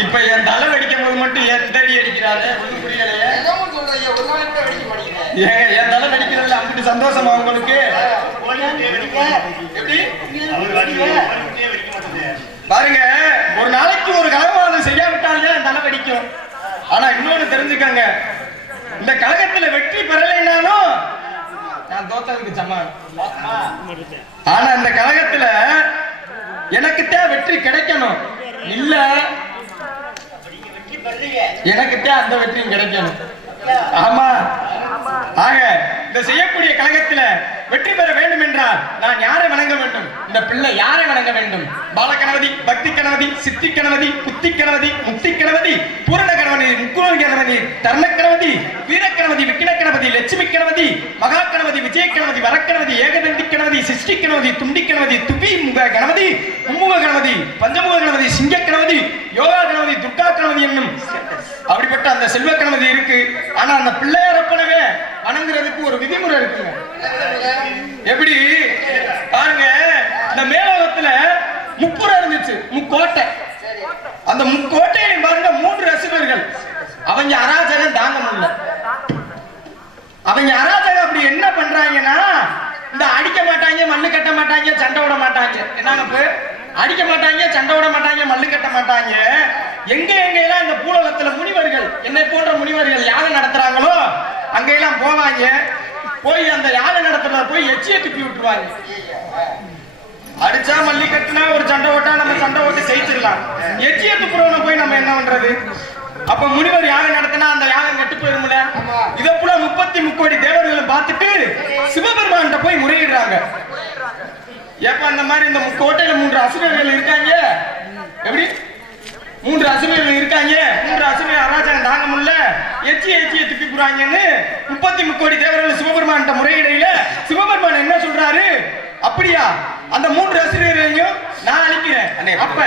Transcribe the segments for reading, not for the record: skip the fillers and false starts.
இப்ப என் தலை வெடிக்கும் போது மட்டும் என் தடி அடிக்கிறாரு புரியலையே. என் தலை வெடிக்கிறதுல அப்படி சந்தோஷமா உங்களுக்கு? பாருங்க, ஒரு நாளைக்கு ஒரு கலகவாதம் செய்யாவிட்டாலே என் தலை வெடிக்கும். ஆனா இன்னொன்னு தெரிஞ்சுக்கங்க, இந்த கழகத்துல வெற்றி பெறலைன்னாலும் நான் தோத்ததுக்கு சமம். ஆனா இந்த கழகத்துல எனக்குத்தான் வெற்றி கிடைக்கணும், இல்ல எனக்குத்தான் அந்த வெற்றியும் கிடைக்கணும். ஆமா, ஆக இந்த செய்யக்கூடிய கழகத்துல வெற்றி பெற வேண்டும் என்றால் நான் யாரை வணங்க வேண்டும்? இந்த பிள்ளை யாரை வணங்க வேண்டும்? பாலகணபதி, பக்தி கணபதி, சித்தி கணபதி, புத்தி கணபதி, முக்தி கணபதி, பூரண கணபதி, முக்குண கணபதி, தர்ண கணபதி, வீர கணபதி, விக்கின கணபதி, லட்சுமி கணபதி, மகா கணபதி, விஜய கணபதி, வரக்கணபதி, ஏகதந்தி கணபதி, சிஷ்டி கணபதி, துண்டி கணபதி, துபி முக கணபதி, மும்முக கணபதி, பஞ்சமுக கணபதி, சிங்க கணபதி, யோகா கணபதி, துர்கா கணபதி என்னும் அப்படிப்பட்ட அந்த செல்வ கணபதி இருக்கு. ஆனா அந்த பிள்ளையாரப்பனவே வணங்குறதுக்கு ஒரு விதிமுறை இருக்குங்க. எப்படி பாருங்க, இருந்துச்சு, முக்கோட்டை. அந்த முக்கோட்டையில பாருங்க 3 ரசிகர்கள். அவங்க அராஜகம் தாங்க முடியல. அவங்க அராஜகம் அப்படி என்ன பண்றாங்கன்னா, இந்த அடிக்க மாட்டாங்க, மல்லு கட்ட மாட்டாங்க, சண்டை விட மாட்டாங்க. என்னங்க அடிக்க மாட்டாங்க, சண்டை விட மாட்டாங்க, மல்லு கட்ட மாட்டாங்க. எங்க எல்லாம் இந்த பூலோகத்துல முனிவர்கள், என்னை போன்ற முனிவர்கள் யாகம் நடத்துறாங்களோ அங்கெல்லாம் போவாங்க. போய் அந்த யாகம் நடத்துறத போய் எச்சியை துப்பி விட்டுருவாங்க. அடிச்சா மல்லி கட்டுனா ஒரு சண்டை ஓட்டா நம்ம சண்டை ஓட்டு ஜெயிச்சிடலாம். எச்சியை துப்புறவனை போய் நம்ம என்ன பண்றது? அப்ப முனிவர் யாகம் நடத்தினா அந்த யாகம் கெட்டு போயிரும்ல. இதை போல 33 தேவர்களை பார்த்துட்டு சிவபெருமான் போய் முறையிடுறாங்க. ஏப்ப அந்த மாதிரி இந்த கோட்டையில 3 அசுரர்கள் இருக்காங்க, எப்படி 3 அசுரர்கள் இருக்காங்க, 3 அசுரர்கள் அராஜகம் தாங்க முடியல, எச்சியை துப்பி போறாங்கன்னு 33 தேவர்கள் சிவபெருமான் முறையிடையில சிவபெருமான் என்ன சொல்றாரு? அப்படியா, அந்த 3 அசுரர்களையும் நான் அழிக்கிறேன், அப்ப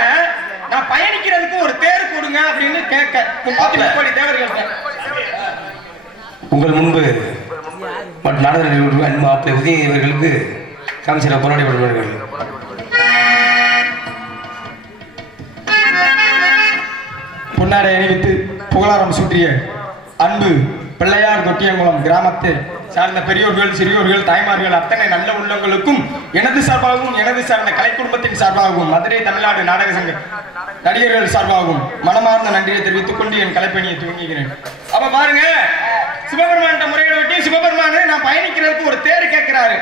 நான் பயணிக்கிறதுக்கு ஒரு தேர் கொடுங்க அப்படின்னு கேட்க 33 தேவர்கள். உங்கள் முன்பு மற்றும் நாடக உதயவர்களுக்கு காமிச்சிட போராடி வருவார்கள். பொன்னாடை அணிவித்து புகழாரம் சுற்றிய அன்பு பிள்ளையார் தொட்டியங்குளம் கிராமத்தை சார்ந்த பெரியோர்கள், சிறியோர்கள், தாய்மார்கள் அத்தனை நல்ல உள்ளங்களுக்கும் எனது சார்பாகவும் எனது சார்ந்த கலை குடும்பத்தின் சார்பாகவும் மதுரை தமிழ்நாடு நாடக சங்க நடிகர்கள் சார்பாகவும் மனமார்ந்த நன்றியை தெரிவித்துக் கொண்டு என் கலைப்பணியை துவங்குகிறேன். அப்ப பாருங்க, சிவபெருமான முறையை ஒட்டி சிவபெருமானு நான் பயணிக்கிறதுக்கு ஒரு தேர் கேட்கிறாரு.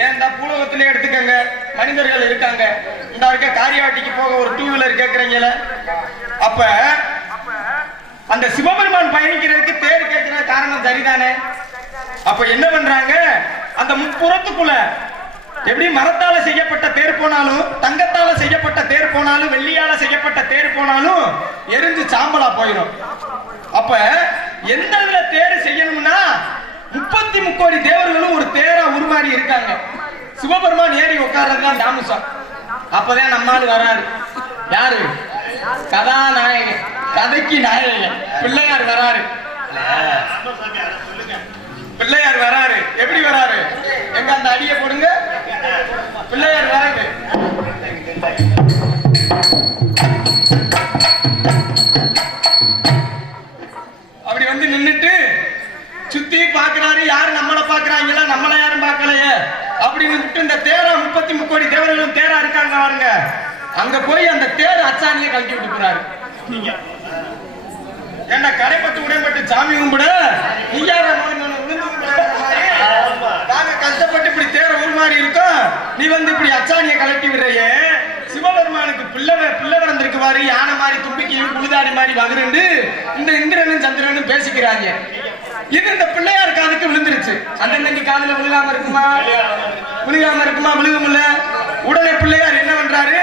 ஏன் இந்த பூலோகத்திலே எடுத்துக்கங்க, மனிதர்கள் இருக்காங்க, இந்த இருக்க காரியாட்டிக்கு போக ஒரு 2 வீலர் கேட்கறீங்கல. அப்ப அந்த சிவபெருமான் பயணிக்கிறதுக்கு தேர் கேட்கிற காரணம் சரிதானே? அப்ப என்ன பண்றாங்க, அந்த முப்புறத்துக்குள்ள எப்படி மரத்தால செய்யப்பட்ட தேர் போனாலும், தங்கத்தால செய்யப்பட்ட தேர் போனாலும், வெள்ளியால செய்யப்பட்ட தேர் போனாலும் எரிஞ்சு சாம்பலா போயிடும். அப்ப எந்த இதுல தேர் செய்யணும்னா 33 தேவர்களும் ஒரு தேரா உருமாறி இருக்காங்க. சிவபெருமான் ஏறி உட்கார்றதுதான் தாமசம். அப்பதான் நம்மால் வராரு. யாரு? கதாநாயகன், கதைக்கு நாயகன் பிள்ளையார் வராரு. பிள்ளையார் வராரு. எப்படி வராரு? எங்க அந்த அடியை போடுங்க. பிள்ளையார் வராரு. அப்படி வந்து நின்னுட்டு சுத்தி பாக்குறாரு. யாரு நம்மள பாக்குறாங்களா? நம்மள யாரும் பாக்கலையே அப்படின்னு இந்த தேரா 33 தேவர்களும் தேரா இருக்காங்க பாருங்க. அங்க போய் அந்த தேர் அச்சாணியை கழட்டி விட்டு போறாரு. ஏன்னா கரைப்பட்டு உடைப்பட்டு சாமி கும்பிட நாங்க கஷ்டப்பட்டு இப்படி தேர உருமாறி இருக்கோம், நீ வந்து இப்படி அச்சாணியை கலட்டி விடுறையே. சிவபெருமானுக்கு பிள்ளை வந்திருக்கு பாரு, யானை மாதிரி தும்பிக்கையும் புழுதாடி மாதிரி வகுருந்து இந்த இந்திரனும் சந்திரனும் பேசிக்கிறாங்க. இது இந்த பிள்ளையார் காதுக்கு விழுந்துருச்சு. அந்த காதுல விழுகாம இருக்குமா? விழுகும்ல. உடனே பிள்ளையார் என்ன பண்றாரு?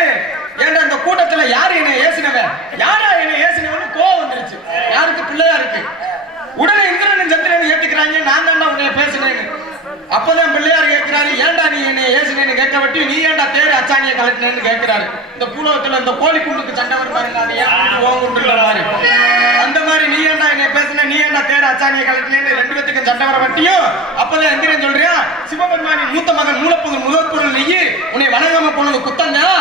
ஏன்டா அந்த கூட்டத்துல யாரு என்ன ஏசினவன், யாரா என்ன ஏசினவன்னு கோவம் வந்துருச்சு. யாருக்கு? பிள்ளையாருக்கு. உடனே இந்திரனும் சந்திரனும் ஏத்துக்கிறாங்க, நான் தான்டா உன்னை பேசுனேன்னு. அப்பதான் பிள்ளையார் கேட்கிறாரு, ஏன்டா நீ என்ன ஏசினேன்னு கேட்க வட்டி நீ ஏன்டா தேர் அச்சாணியை கலட்டினேன்னு கேட்கிறாரு. இந்த பூலோகத்துல இந்த கோழி குண்டுக்கு சண்டை வரும் பாருங்க, அது ஏன் குண்டுல மாதிரி அந்த மாதிரி நீ ஏன்டா என்ன பேசுன, நீ ஏன்டா தேர் அச்சாணியை கலட்டினேன்னு 2 பேத்துக்கும் சண்டை வர வட்டியும். அப்பதான் இந்திரன் சொல்றியா, சிவபெருமானின் மூத்த மகன் மூலப்பொருள் முதற்பொருள் நீ உன்னை வணங்காம போனது குத்தந்தா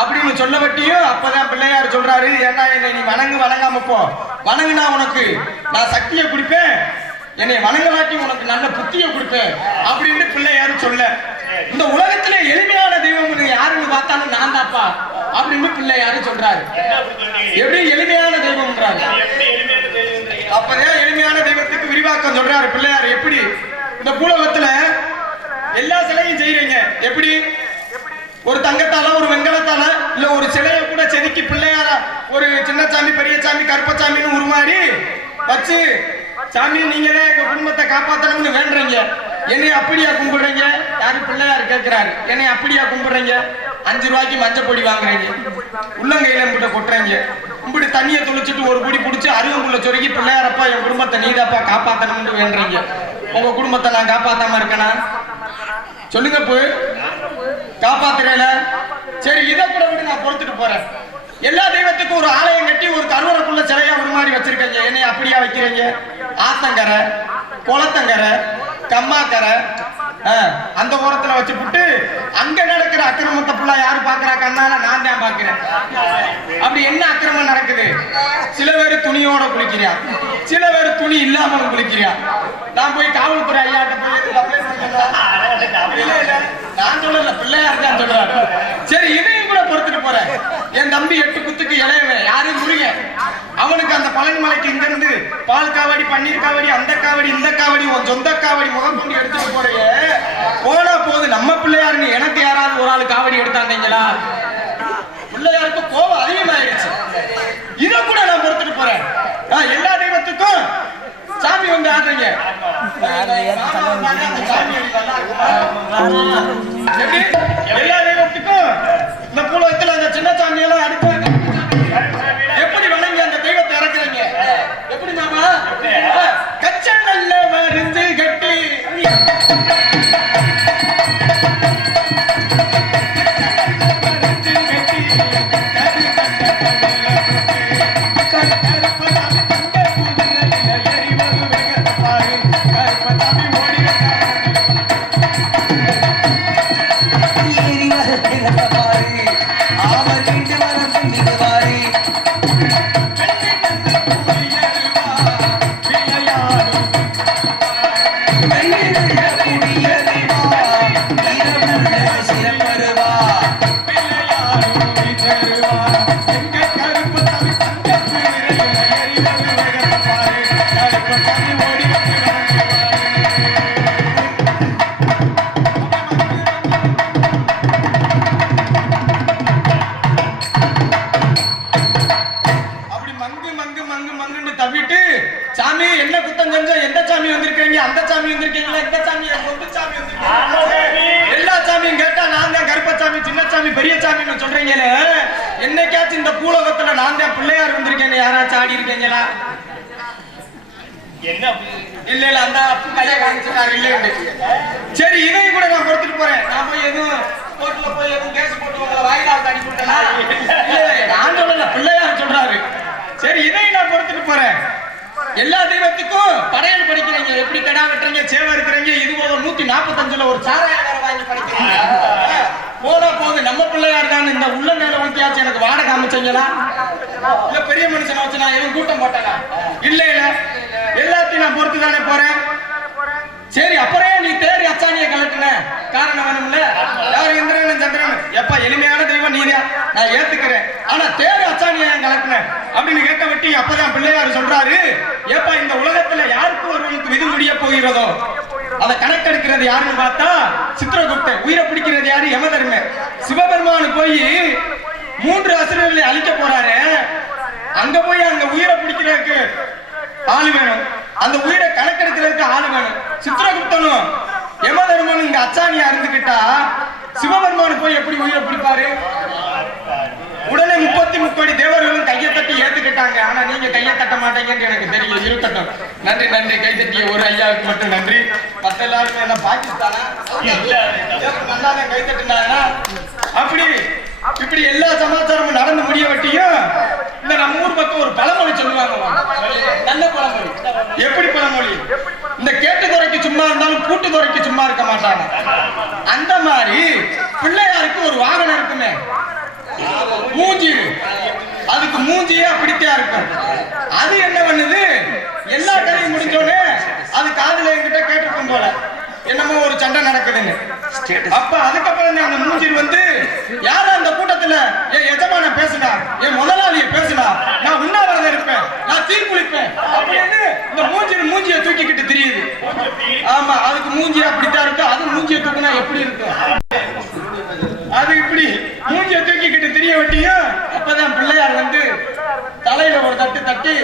அப்படின்னு சொல்ல வட்டியும். அப்பதான் பிள்ளையார் சொல்றாரு, ஏன்டா என்னை நீ வணங்காம போ, வணங்குனா உனக்கு நான் சக்தியை கொடுப்பேன், என்னை வணங்கலாட்டி உனக்கு நல்ல புத்தியை கொடுப்பேன் அப்படின்னு பிள்ளையாரு சொல்ல. இந்த உலகத்திலே எளிமையான தெய்வம் யாருன்னு பார்த்தாலும் நான் தாப்பா அப்படின்னு பிள்ளையாரு சொல்றாரு. எப்படி எளிமையான தெய்வம்ன்றாரு? அப்பதான் எளிமையான தெய்வத்துக்கு விரிவாக்கம் சொல்றாரு பிள்ளையார். எப்படி இந்த பூலோகத்துல எல்லா சிலையும் செய்யறீங்க, எப்படி ஒரு தங்கத்தால ஒரு வெங்கலத்தால இல்ல ஒரு சிலையை கூட செதுக்கி பிள்ளையார ஒரு சின்னசாமி பெரியசாமி கருப்பசாமின்னு உருமாறி வச்சு, சாமி நீங்க தான் எங்க குடும்பத்தை காப்பாத்தணும்னு வேண்டுறீங்க, என்னை அப்படியா கும்பிடுறீங்க? யாரு? பிள்ளையார் கேட்கிறாரு. என்னை அப்படியா கும்பிடுறீங்க? 5 ரூபாய்க்கு மஞ்சள் பொடி வாங்குறீங்க, உள்ளங்கையில கிட்ட கொட்டுறீங்க, கும்பிட்டு தண்ணியை துளிச்சிட்டு ஒரு பொடி பிடிச்சி அருகம்புள்ள சொருகி பிள்ளையாரப்பா என் குடும்பத்தை நீதாப்பா காப்பாத்தணும்னு வேண்டுறீங்க. உங்க குடும்பத்தை நான் காப்பாத்தாம இருக்கேனா? சொல்லுங்க. போய் காப்பாத்துறேல. சரி, இதை கூட விட நான் பொறுத்துட்டு போறேன். எல்லா தெய்வத்துக்கும் ஒரு ஆலயம் கட்டி ஒரு கருவறைக்குள்ள சிலையா ஒரு மாதிரி வச்சிருக்கீங்க, என்னை அப்படியா வைக்கிறீங்க? ஆத்தங்கரை, குளத்தங்கரை, கம்மாக்கரை அந்த ஓரத்துல வச்சு விட்டு அங்க நடக்கிற அக்கிரமத்தை ஃபுல்லா யாரு பாக்குறா கண்ணால நான் தான் பாக்குறேன். அப்படி என்ன அக்கிரமம் நடக்குது? சில பேர் துணியோட குளிக்கிறா, சில பேர் துணி இல்லாம குளிக்கிறா. நான் போய் காவல்துறை ஐயாட்ட போய் நான் சொல்லல, பிள்ளையார் தான் சொல்றாரு. சரி, இதையும் கூட பொறுத்துட்டு போறேன். என் தம்பி 8 குத்துக்கு இளையவன் யாரு? முருகன். அவனுக்கு அந்த பழனி மலைக்கு இங்க இருந்து பால் காவடி, பன்னீர் காவடி, அந்த காவடி, இந்த காவடி, உன் சொந்த காவடி முகம் கொண்டு எடுத்துட்டு போறீங்க. போனா போது நம்ம பிள்ளையாருன்னு எனக்கு யாராவது ஒரு ஆள் காவடி எடுத்தாந்தீங்களா? பிள்ளையாருக்கு கோபம் அதிகமாயிருச்சு. இதை கூட நான் பொறுத்துட்டு போறேன். எல்லா தெய்வத்துக்கும் சாமி வந்து ஆடுறீங்க. எல்லா தெய்வத்துக்கும் இந்த பூலகத்துல அந்த சின்ன சாமி எல்லாம் அடுத்து எப்படி வணங்கி அந்த தெய்வத்தை இறக்குறீங்க? எப்படி மாமா? கச்சல்ல மருந்து கட்டி சாமி என்ன குத்தம் செஞ்ச? எந்த சாமி வந்திருக்கீங்க? அந்த சாமி வந்திருக்கீங்களா? இந்த சாமி சாமி வந்திருக்கீங்க? எல்லா சாமியும் கேட்டா நான் தான் கருப்பசாமி, சின்ன சாமி, பெரிய சாமின்னு சொல்றீங்களே. என்னைக்காச்சும் இந்த பூலோகத்துல நான் தான் பிள்ளையார் வந்திருக்கேன் யாராச்சும் ஆடி இருக்கீங்களா? என்ன இல்ல இல்ல, அந்த கதையை காமிச்சிருக்காரு இல்ல. சரி, இதையும் கூட நான் பொறுத்துட்டு போறேன். நான் போய் எதுவும் கோர்ட்ல போய் எதுவும் கேஸ் போட்டு உங்களை வாயிலாவது அடி போட்டேனா? நான் சொல்லல, பிள்ளையார் சொல்றாரு. சரி, இதையும் நான் பொறுத்துட்டு போறேன். எல்லா தெய்வத்துக்கும் படையல் படிக்கிறீங்க. எப்படி கடா வெட்டுறீங்க, சேவை இருக்கிறீங்க. இது போக 145ல ஒரு சாராய வாங்கி படிக்கிறீங்க. போனா போது நம்ம பிள்ளையார் தான் இந்த உள்ள மேல ஊத்தியாச்சு எனக்கு வாடகை அமைச்சீங்களா? இல்ல பெரிய மனுஷனை வச்சு நான் எதுவும் கூட்டம் போட்டேனா? இல்ல இல்ல, எல்லாத்தையும் நான் பொறுத்து தானே போறேன். சரி, அப்புறம் நீ தேடி அச்சாணியை கலட்டுன காரணம் வேணும்ல? யாரு? இந்திரன் சந்திரன். எப்ப எளிமையான தெய்வம் நீதான், நான் ஏத்துக்கிறேன். ஆனா தேடி அச்சாணியை கலட்டுன அப்படின்னு கேட்க வெட்டி அப்பதான் பிள்ளையார் சொல்றாரு, ஏப்பா இந்த உலகத்துல யாருக்கு ஒருவனுக்கு விதி முடிய போகிறதோ அதை கணக்கெடுக்கிறது யாருன்னு பார்த்தா சித்திரகுப்தன். உயிரை பிடிக்கிறது யாரு? யமதர்மன். சிவபெருமானு போய் 3 அசுரர்களை அழிக்க போறாரு. அங்க போய் அந்த உயிரை பிடிக்கிறதுக்கு ஆளு வேணும், அந்த உயிரை கணக்கெடுக்கிறதுக்கு ஆளு வேணும். சித்திரகுப்தனும் யமதர்மனும் இங்க அச்சாணியா இருந்துகிட்டா சிவபெருமானு போய் எப்படி உயிரை பிடிப்பாரு? உடனே 33 தேவர்களும் கையை தட்டி ஏத்துக்கிட்டாங்க. ஆனா நீங்க கையை தட்ட மாட்டீங்கன்னு எனக்கு தெரியும். இருக்கட்டும், நன்றி நன்றி. கை தட்டிய ஒரு ஐயாவுக்கு மட்டும் நன்றி. மத்த எல்லாருமே என்ன பாகிஸ்தானா? நல்லா கை தட்டினாங்கன்னா அப்படி இப்படி எல்லா சமாச்சாரமும் நடந்து முடிய வட்டியும் இந்த நம்ம ஊர் பக்கம் ஒரு பழமொழி சொல்லுவாங்க. நல்ல பழமொழி. எப்படி பழமொழி? இந்த கேட்டு துறைக்கு சும்மா இருந்தாலும் கூட்டு துறைக்கு சும்மா இருக்க மாட்டாங்க. அந்த மாதிரி பிள்ளையாருக்கு ஒரு வாகனம் இருக்குமே, மூஞ்சி. அதுக்கு மூஞ்சியே அப்படித்தான் இருக்கும். அது என்ன பண்ணுது? எல்லா கதையும் முடிஞ்சோடனே அது காதுல என்கிட்ட கேட்டிருக்கும் போல என்னமோ ஒரு சண்டை நடக்குதுன்னு. அப்ப அதுக்கப்புறம் அந்த மூஞ்சில் வந்து யாரும் அந்த கூட்டத்துல என் எஜமான பேசுனா, என் முதலாளிய பேசுனா, நான் உண்ணாவிரதம் இருப்பேன், நான் தீக்குளிப்பேன் அப்படின்னு இந்த மூஞ்சியை தூக்கிக்கிட்டு தெரியுது. ஆமா, அதுக்கு மூஞ்சி அப்படித்தான் இருக்கும். அது மூஞ்சியை தூக்குனா எப்படி இருக்கும்? அது இப்படி மூஞ்சியை தூக்கிக்கிட்டு தெரிய வட்டியும் அப்பதான் பிள்ளையார் வந்து தலையில ஒரு தட்டு தட்டி,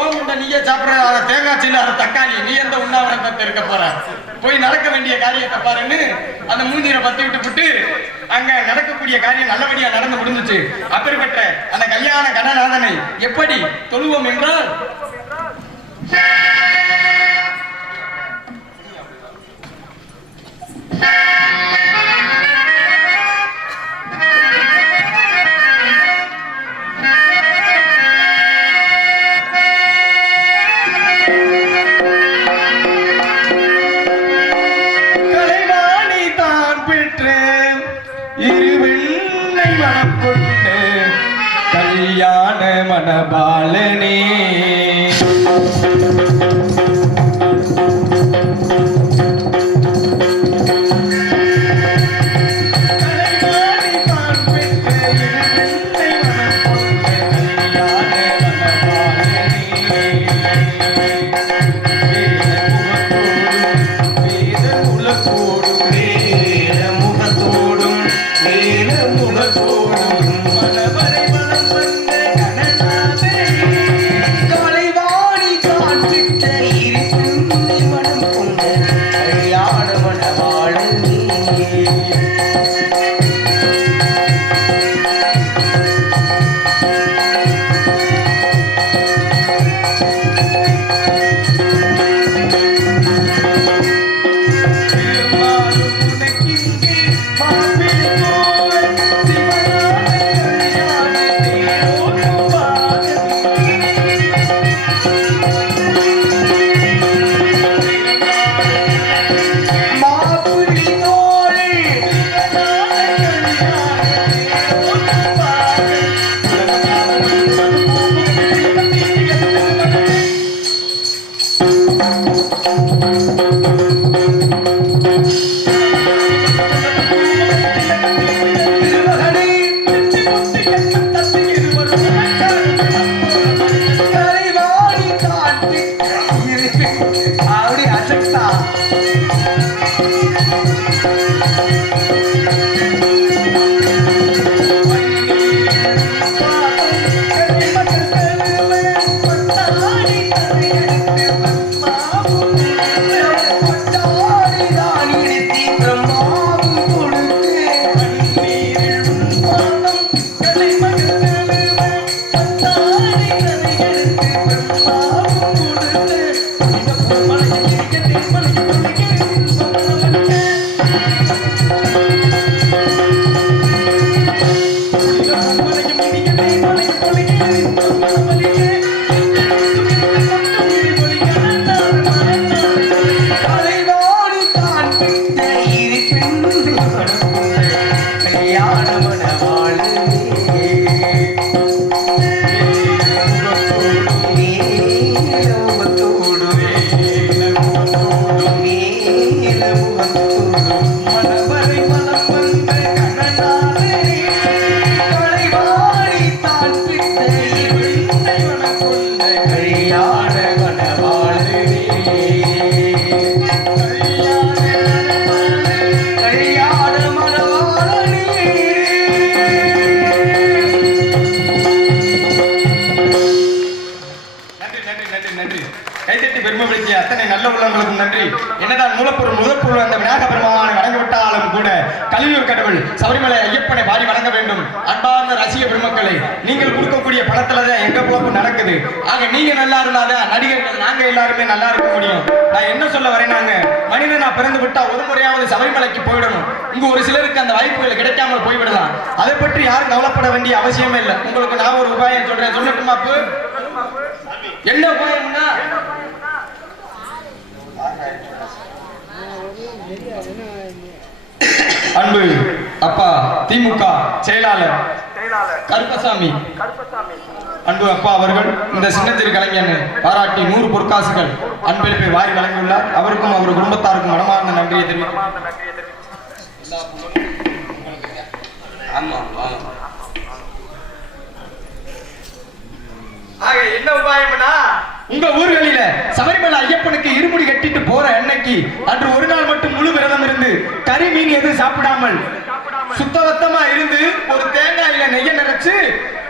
ஓமுண்ட நீயே சாப்பிடுற தேங்காய் சீல தக்காளி, நீ எந்த உண்ணாவிரதத்தை இருக்க போற, போய் நடக்க வேண்டிய காரியத்தை பாருன்னு அந்த மூஞ்சியை பத்தி விட்டு அங்க நடக்கக்கூடிய காரியம் நல்லபடியா நடந்து முடிஞ்சிச்சு. அப்பேற்பட்ட அந்த கல்யாண கணநாதனை எப்படி தொழுவோம் என்றால், இருவெண்ணை மனம் கொண்டு கல்யாண மணபாலனே அத்தனை நல்ல உள்ளங்களுக்கும் நன்றி. என்னதான் மூலப்பொருள் முதற்பொருள் அந்த விநாயக பெருமானை வணங்கிவிட்டாலும் கூட கலியூர் கடவுள் சபரிமலை ஐயப்பனை பாடி வணங்க வேண்டும். அன்பார்ந்த ரசிக பெருமக்களை, நீங்கள் கொடுக்கக்கூடிய பணத்துலதான் எங்க போக்கு நடக்குது. ஆக நீங்க நல்லா இருந்தாதான் நடிகர்கள் நாங்க எல்லாருமே நல்லா இருக்க முடியும். நான் என்ன சொல்ல வரேனாங்க, மனிதனா பிறந்து விட்டா ஒரு முறையாவது சபரிமலைக்கு போயிடணும். இங்க ஒரு சிலருக்கு அந்த வாய்ப்புகள் கிடைக்காமல் போய்விடலாம். அதை பற்றி யாரும் கவலைப்பட வேண்டிய அவசியமே இல்லை. உங்களுக்கு நான் ஒரு உபாயம் சொல்றேன், சொல்லட்டுமா? என்ன உபாயம்னா, அன்பு அப்பா திமுக செயலாளர் கருப்பசாமி அன்பு அப்பா அவர்கள் இந்த சின்னத்திரு கலைஞனை பாராட்டி 100 பொற்காசுகள் அன்பளிப்பை வாரி வழங்கியுள்ளார். அவருக்கும் அவர் குடும்பத்தாருக்கும் மனமார்ந்த நன்றியை தெரிவிக்கிறேன். என்ன உபாயம்னா, உங்க ஊர்களில சபரிமலை ஐயப்பனுக்கு இருமுடி கட்டிட்டு போற அன்னைக்கு அன்று ஒரு நாள் மட்டும் முழு விரதம் இருந்து கறி மீன் எதுவும் சாப்பிடாமல் சுத்தபத்தமா இருந்து ஒரு தேங்காயில நெய்ய நினைச்சு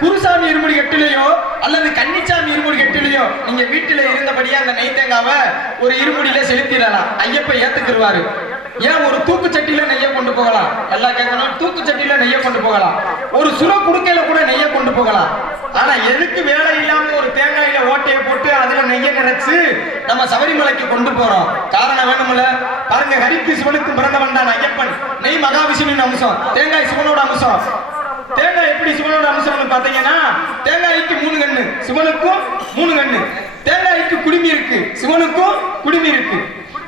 குருசாமி இருமுடி கட்டிலையோ அல்லது கன்னிச்சாமி இருமுடி கட்டிலையோ நீங்க வீட்டுல இருந்தபடியே அந்த நெய் தேங்காவை ஒரு இருமுடியில செலுத்திடலாம். ஐயப்ப ஏத்துக்குருவாரு. ஏன் ஒரு தூக்கு சட்டியில நெய்ய கொண்டு போகலாம். எல்லா கேட்கணும், தூக்கு சட்டியில நெய்ய கொண்டு போகலாம். ஒரு சுர குடுக்கையில கூட நெய்ய கொண்டு போகலாம். ஆனா எதுக்கு வேலை இல்லாம ஒரு தேங்காயில ஓட்டையை போட்டு அதுல நெய்ய நினைச்சு நம்ம சபரிமலைக்கு கொண்டு போறோம்? காரணம் வேணும்ல. பாருங்க, ஹரிக்கு சிவனுக்கு பிறந்தவன் தான் ஐயப்பன். நெய் மகாவிஷ்ணுவின் அம்சம், தேங்காய் சிவனோட அம்சம். தேங்காய் எப்படி சிவனோட அம்சம்னு பாத்தீங்கன்னா, தேங்காய்க்கு 3 கண்ணு, சிவனுக்கும் 3 கண்ணு. தேங்காய்க்கு குடுமி இருக்கு, சிவனுக்கும் குடுமி இருக்கு.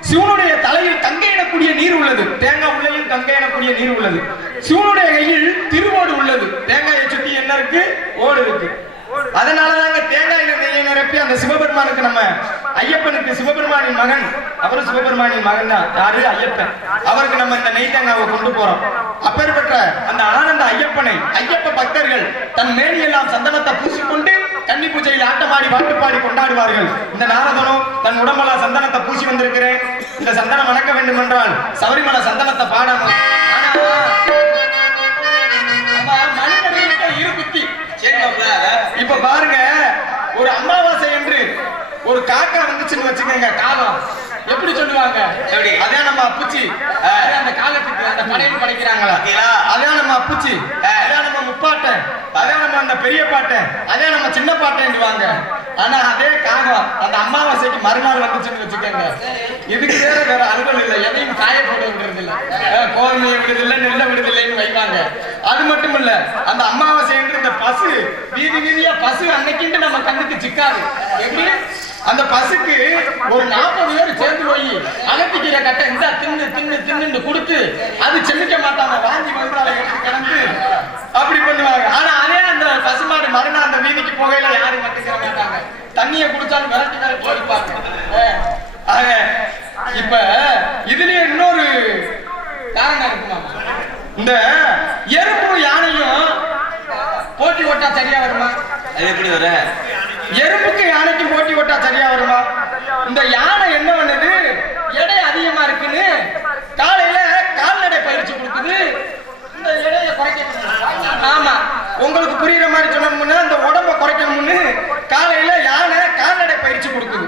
சிவனுடைய தலையில் கங்கை எனக்கூடிய நீர் உள்ளது, தேங்காய் உள்ளையும் கங்கை எனக்கூடிய நீர் உள்ளது. சிவனுடைய கையில் திருவோடு உள்ளது. தேங்காயை சுத்தி என்ன இருக்கு? ஓடு இருக்கு. அதனாலதாங்க தேங்காயில நெய்யை நிரப்பி அந்த சிவபெருமானுக்கு நம்ம ஐயப்பனுக்கு சிவபெருமானின் மகன், அவரும் சிவபெருமானின் மகன் தான். யாரு? ஐயப்பன். அவருக்கு நம்ம இந்த நெய் தேங்காவை கொண்டு போறோம். அப்பேற்பட்ட அந்த ஆனந்த ஐயப்பனை ஐயப்ப பக்தர்கள் தன் மேனியெல்லாம் சந்தனத்தை பூசிக்கொண்டு கன்னி பூஜையில் ஆட்டமாடி பாட்டு பாடி கொண்டாடுவார்கள். இந்த நாரதனும் தன் உடம்பெல்லாம் சந்தனத்தை பூசி வந்திருக்கிறேன், இந்த சந்தனம் வணக்க வேண்டும் என்றால் சபரிமலை சந்தனத்தை பாடணும். இப்ப பாருங்க, ஒரு அமாவாசை என்று ஒரு காக்கா வந்துச்சுன்னு வச்சுக்கோங்க, காலம் எப்படி சொல்லுவாங்க? அதே நம்ம அப்புச்சி, அந்த காலத்துக்கு அந்த படையல் படைக்கிறாங்களா, அதே நம்ம அப்புச்சி, அதே நம்ம முப்பாட்டன், அதே நம்ம அந்த பெரிய பாட்டன், அதே நம்ம சின்ன பாட்டேன்டுவாங்க. ஆனா அதே காகம் அந்த அமாவாசைக்கு மறுநாள் வந்துச்சுன்னு வச்சுக்கோங்க, இதுக்கு வேற அலுவல் இல்லை, எதையும் காய போட விடுறது இல்லை, கோதுமையை விடுதில்லை, நெல்லை விடுதில்லைன்னு வைப்பாங்க. அது மட்டும் இல்ல, அந்த அமாவாசை என்று இந்த பசு வீதி வீதியா பசு அன்னைக்கு நம்ம கண்ணுக்கு சிக்காது. எப்படி? அந்த பசுக்கு ஒரு 40 பேர் சேர்ந்து போய் அகத்திக்கிற கட்டை இந்த தின்னு தின்னு தின்னு கொடுத்து அது செமிக்க மாட்டாங்க, வாங்கி வந்து அதை எடுத்து கிடந்து அப்படி பண்ணுவாங்க. ஆனா அதே அந்த பசுமாடு மறுநாள் அந்த வீதிக்கு போகையில யாரும் கட்டுக்கிற மாட்டாங்க, தண்ணியை குடிச்சாலும் விரட்டி விரட்டி அடிப்பாங்க. இப்ப இதுலயே இன்னொரு காரணம் இருக்குமா? இந்த எறும்பு யானையும் போட்டி ஓட்டா சரியா வருமா? அது எப்படி வர? எறும்புக்கு யானைக்கும் போட்டி ஓட்டா சரியா வருமா? இந்த யானை என்ன பண்ணுது? எடை அதிகமா இருக்குன்னு காலையில கால்நடை பயிற்சி கொடுக்குது, இந்த எடையை குறைக்க. ஆமா, உங்களுக்கு புரியுற மாதிரி சொன்னோம்னா அந்த உடம்ப குறைக்கணும்னு காலையில யானை கால்நடை பயிற்சி கொடுக்குது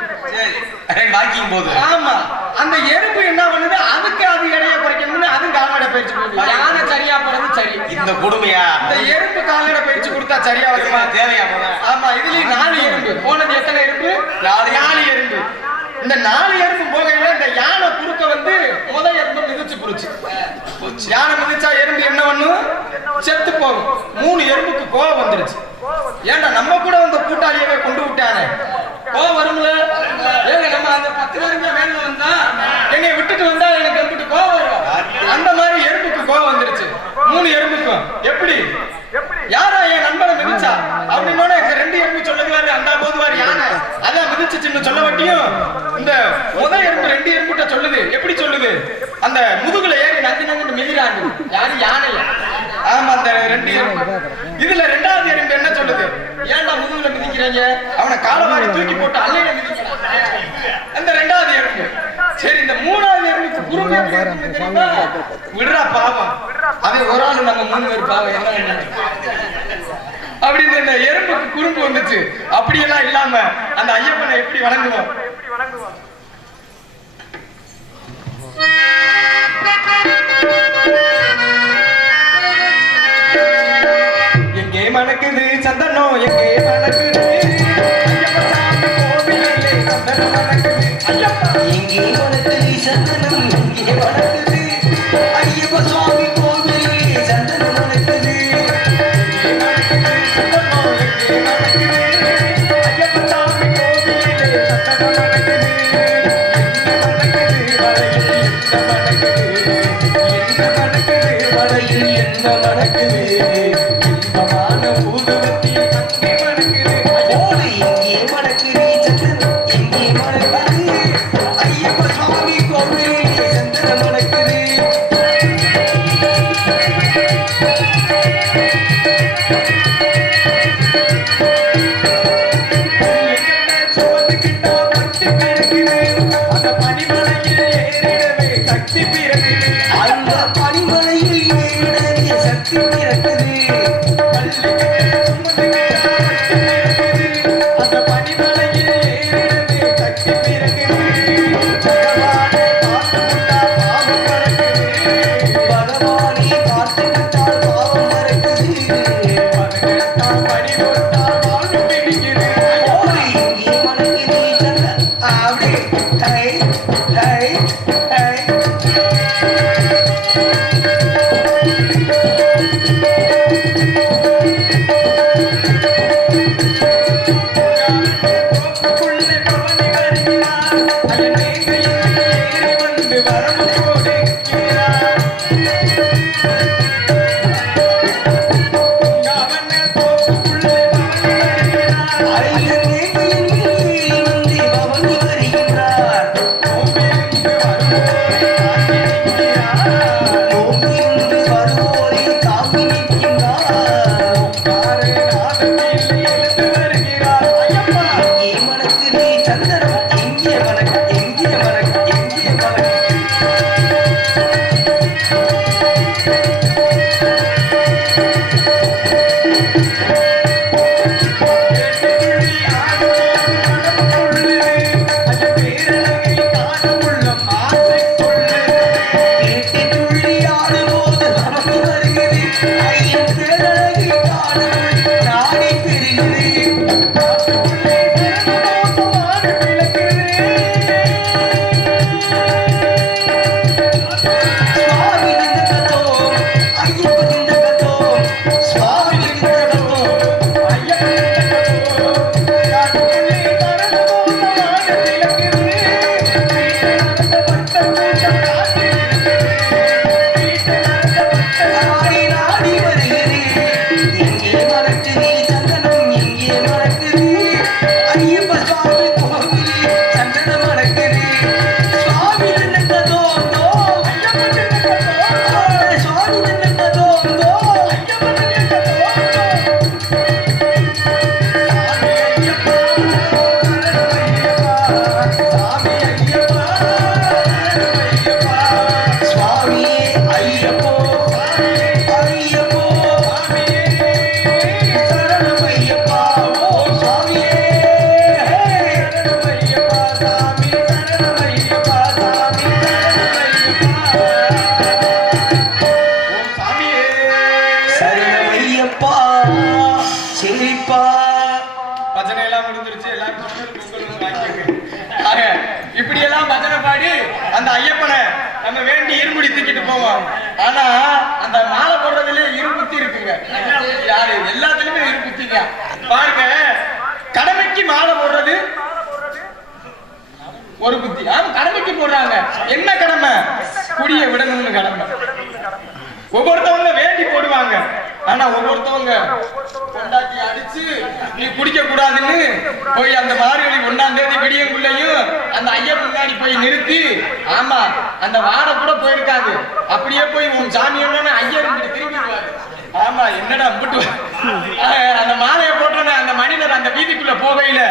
வாக்கிங் போது. ஆமா, அந்த எறும்பு என்ன பண்ணுது? அதுக்கு அது எடையை குறைக்கணும்னு அது கால்நடை பயிற்சி கொடுக்குது. யானை சரியா போறது சரி, இந்த கொடுமையா இந்த எறும்பு கால்நடை பயிற்சி கொடுத்தா சரியா வருமா? தேவையா? ஆமா, இதுலயும் 4 எறும்பு போனது. எத்தனை எறும்பு? 4 எறும்பு. இந்த 4 எறும்பு போகையில இந்த யானை குறுக்க வந்து முதல் எறும்பு மிதிச்சு புடிச்சு. யானை மிதிச்சா எறும்பு என்ன பண்ணும்? செத்து போகும். 3 எறும்புக்கு கோவம் வந்துருச்சு. ஏன்டா நம்ம கூட வந்து கூட்டாளியவே கொண்டு விட்டானே, கோவம் வரும்ல? ஏங்க நம்ம அந்த 10 பேருக்கு மேல வந்தா என்னை விட்டுட்டு வந்தா எனக்கு எப்படி கோவம் வரும்? அந்த மாதிரி எறும்புக்கு கோவம் வந்துருச்சு. 3 எறும்புக்கும். எப்படி? யாரா என் நண்பனை மிதிச்சா அப்படின்னு 2 எறும்பு சொல்லுகிறாரு, அந்த போதுவார் யானை அதான் மிதிச்சுன்னு சொல்ல வட்டியும் இந்த முதல் எறும்பு 2 எறும்புட்ட சொல்லுது. எப்படி சொல்லுது? அந்த முதுகுல ஏறி நஞ்சு நஞ்சு மிதிராங்க. யாரு? யானை. ஆமா, அந்த 2 எறும்பு. இதுல 2வது எறும்பு என்ன சொல்லுது? ஏன்டா முதுகுல மிதிக்கிறீங்க? அவனை காலை மாதிரி தூக்கி போட்டு அல்லையில மிதிக்கிறான் அந்த 2வது எறும்பு. சரி, இந்த 3வது எறும்புக்கு குறும்பு தெரியுமா? விடுறா பாவம், அதே ஒரு ஆளு நம்ம 3 பேர் பாவம் என்ன அப்படின்னு இந்த எறும்புக்கு குறும்பு வந்துச்சு. அப்படியெல்லாம் இல்லாம அந்த ஐயப்பனை எப்படி வணங்குவோம்? எங்கே மணக்குது சந்தனம், எங்கே மணக்குது ஐயப்பன் கோவிலே சந்தனம் மணக்குது. ஐயப்பா எங்கே மணக்குது சந்தனம், எங்கே மணக்குது ஐயப்ப சுவாமி கோவிலே சந்தனம் மணக்குது. வாசிப்பா. பஜனை எல்லாம் முடிஞ்சிருச்சு. எல்லாரும் இப்படி எல்லாம் பஜனை பாடி அந்த ஐயப்பனை நம்ம வேண்டி இருமுடி தூக்கிட்டு போவோம். ஆனா அந்த மாலை போடுறதுல இருபுத்தி இருக்குங்க. யாரு எல்லாத்துலயுமே இருபுத்திங்க பாருங்க. கடமைக்கு மாலை போடுறது ஒரு புத்தி. ஆமா, கடமைக்கு போடுறாங்க. என்ன கடமை? குடிய விடணும்னு கடமை. ஒவ்வொருத்தவங்க வேண்டி போடுவாங்க. ஆனா ஒவ்வொருத்தவங்க கொண்டாட்டி அடிச்சு நீ குடிக்க கூடாதுன்னு போய் அந்த மார்கழி 1ஆம் தேதி விடியக்குள்ளேயும் அந்த ஐயன் முன்னாடி போய் நிறுத்தி, ஆமா அந்த வாடை கூட போயிருக்காது, அப்படியே போய் உன் சாமி ஒண்ணு ஐயர் திரும்பிடுவாரு. ஆமா, என்னடா அம்பிட்டு அந்த மாலையை போட்டோன்னு அந்த மனிதர் அந்த வீதிக்குள்ள போகையில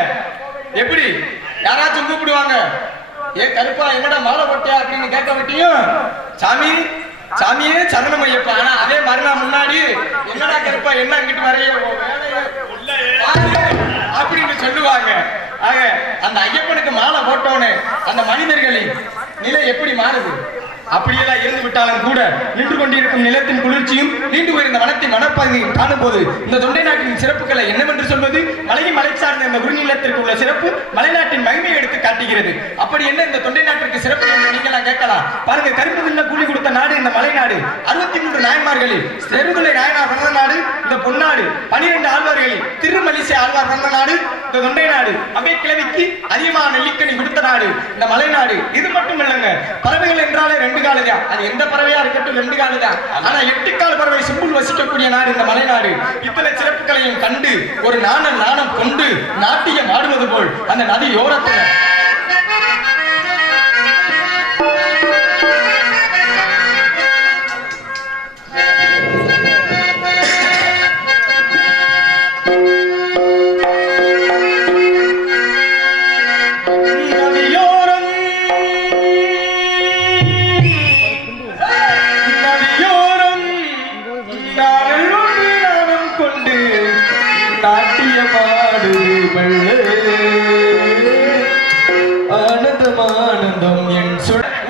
எப்படி யாராச்சும் கூப்பிடுவாங்க, ஏ கருப்பா என்னடா மாலை போட்டியா அப்படின்னு கேட்க விட்டியும் சாமி சாமியே சரணம் ஐயப்பா. ஆனா அதே மறுநாள் முன்னாடி என்னடா கருப்பா என்ன அங்கிட்டு வரைய அப்படின்னு சொல்லுவாங்க. ஆக அந்த ஐயப்பனுக்கு மாலை போட்டோன்னு அந்த மனிதர்களின் நிலை எப்படி மாறுது? அப்படியெல்லாம் இருந்து விட்டாலும் கூட நின்று கொண்டிருக்கும் நிலத்தின் குளிர்ச்சியும் நீண்டு போயிருந்த வனத்தின் வனப்பகுதியும் காணும் போது இந்த தொண்டை நாட்டின் சிறப்புகளை என்னவென்று சொல்வது? மலையும் மலை சார்ந்த இந்த உருநிலத்திற்கு உள்ள சிறப்பு மலைநாட்டின் மகிமையை எடுத்து காட்டுகிறது. அப்படி என்ன இந்த தொண்டை நாட்டிற்கு சிறப்பு என்று நீங்களாம் கேட்கலாம். பாருங்க, கருப்பு தின்ன கூலி கொடுத்த நாடு இந்த மலைநாடு. 63 நாயன்மார்களில் செருதுளை நாயனார் பிறந்த நாடு இந்த பொன்னாடு. 12 ஆழ்வார்களில் திருமலிசை ஆழ்வார் பிறந்த நாடு இந்த தொண்டை நாடு. அவை கிழவிக்கு அதிகமான நெல்லிக்கனி கொடுத்த நாடு இந்த மலைநாடு. இது மட்டும் இல்லைங்க, பறவைகள் என்றாலே 2 காலுதான். அது எந்த பறவையா இருக்கட்டும் 2 காலுதான். ஆனா 8 கால் பறவை சிம்புல் வசிக்கக்கூடிய நாடு இந்த மலைநாடு. இத்தனை சிறப்புகளையும் கண்டு ஒரு நாணம் கொண்டு நாட்டியம் ஆடுவது போல் அந்த நதியோரத்தில்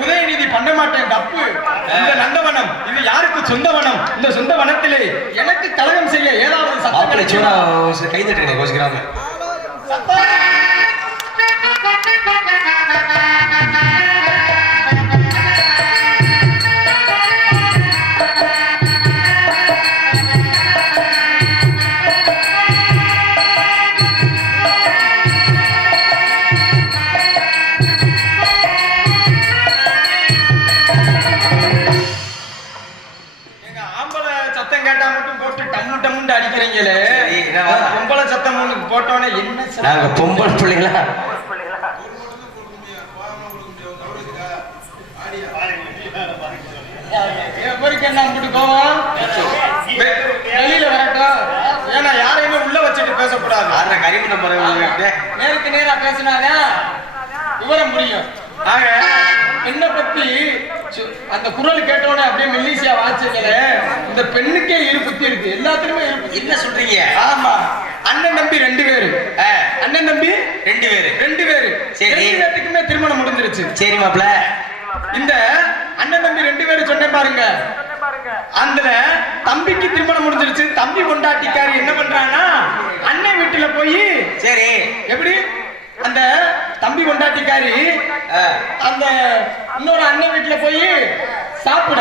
உதயநிதி பண்ண மாட்டேன் தப்பு. இந்த நந்தவனம் இது யாருக்கு சொந்த வனம்? இந்த சொந்த வனத்திலே எனக்கு கலகம் செய்ய ஏதாவது சத்தம் கிடைச்சா கை தட்டுங்க கோசிக்கிறாங்க. அடிக்கிறீங்களே, பொம்பளை சத்தம் போட்டோன்னே என்ன? நாங்க பொம்பளை பிள்ளைங்களா? வெளியில வரட்டும். ஏன்னா யாரையுமே உள்ள வச்சுட்டு பேசக்கூடாது. நேருக்கு நேரா பேசினாதான் விவரம் புரியும். ஆக பெண்ணை பத்தி அந்த குரல் கேட்டோன்னே அப்படியே மெல்லிசியா வாசிக்கல. இந்த பெண்ணுக்கே இரு புத்தி இருக்கு, எல்லாத்துலயுமே என்ன சொல்றீங்க? ஆமா, அண்ணன் தம்பி 2 பேரு. அண்ணன் தம்பி 2 பேரு. சரி, 2 பேத்துக்குமே திருமணம் முடிஞ்சிருச்சு. சரி மாப்ள, இந்த அண்ணன் தம்பி 2 பேரு சொன்னேன் பாருங்க. அந்த தம்பிக்கு திருமணம் முடிஞ்சிருச்சு. தம்பி கொண்டாட்டிக்காரு என்ன பண்றான்னா அண்ணன் வீட்டுல போய், சரி எப்படி அந்த தம்பி கொண்டாட்டிக்காரி அந்த இன்னொரு அண்ணன் வீட்டுல போய் சாப்பிட,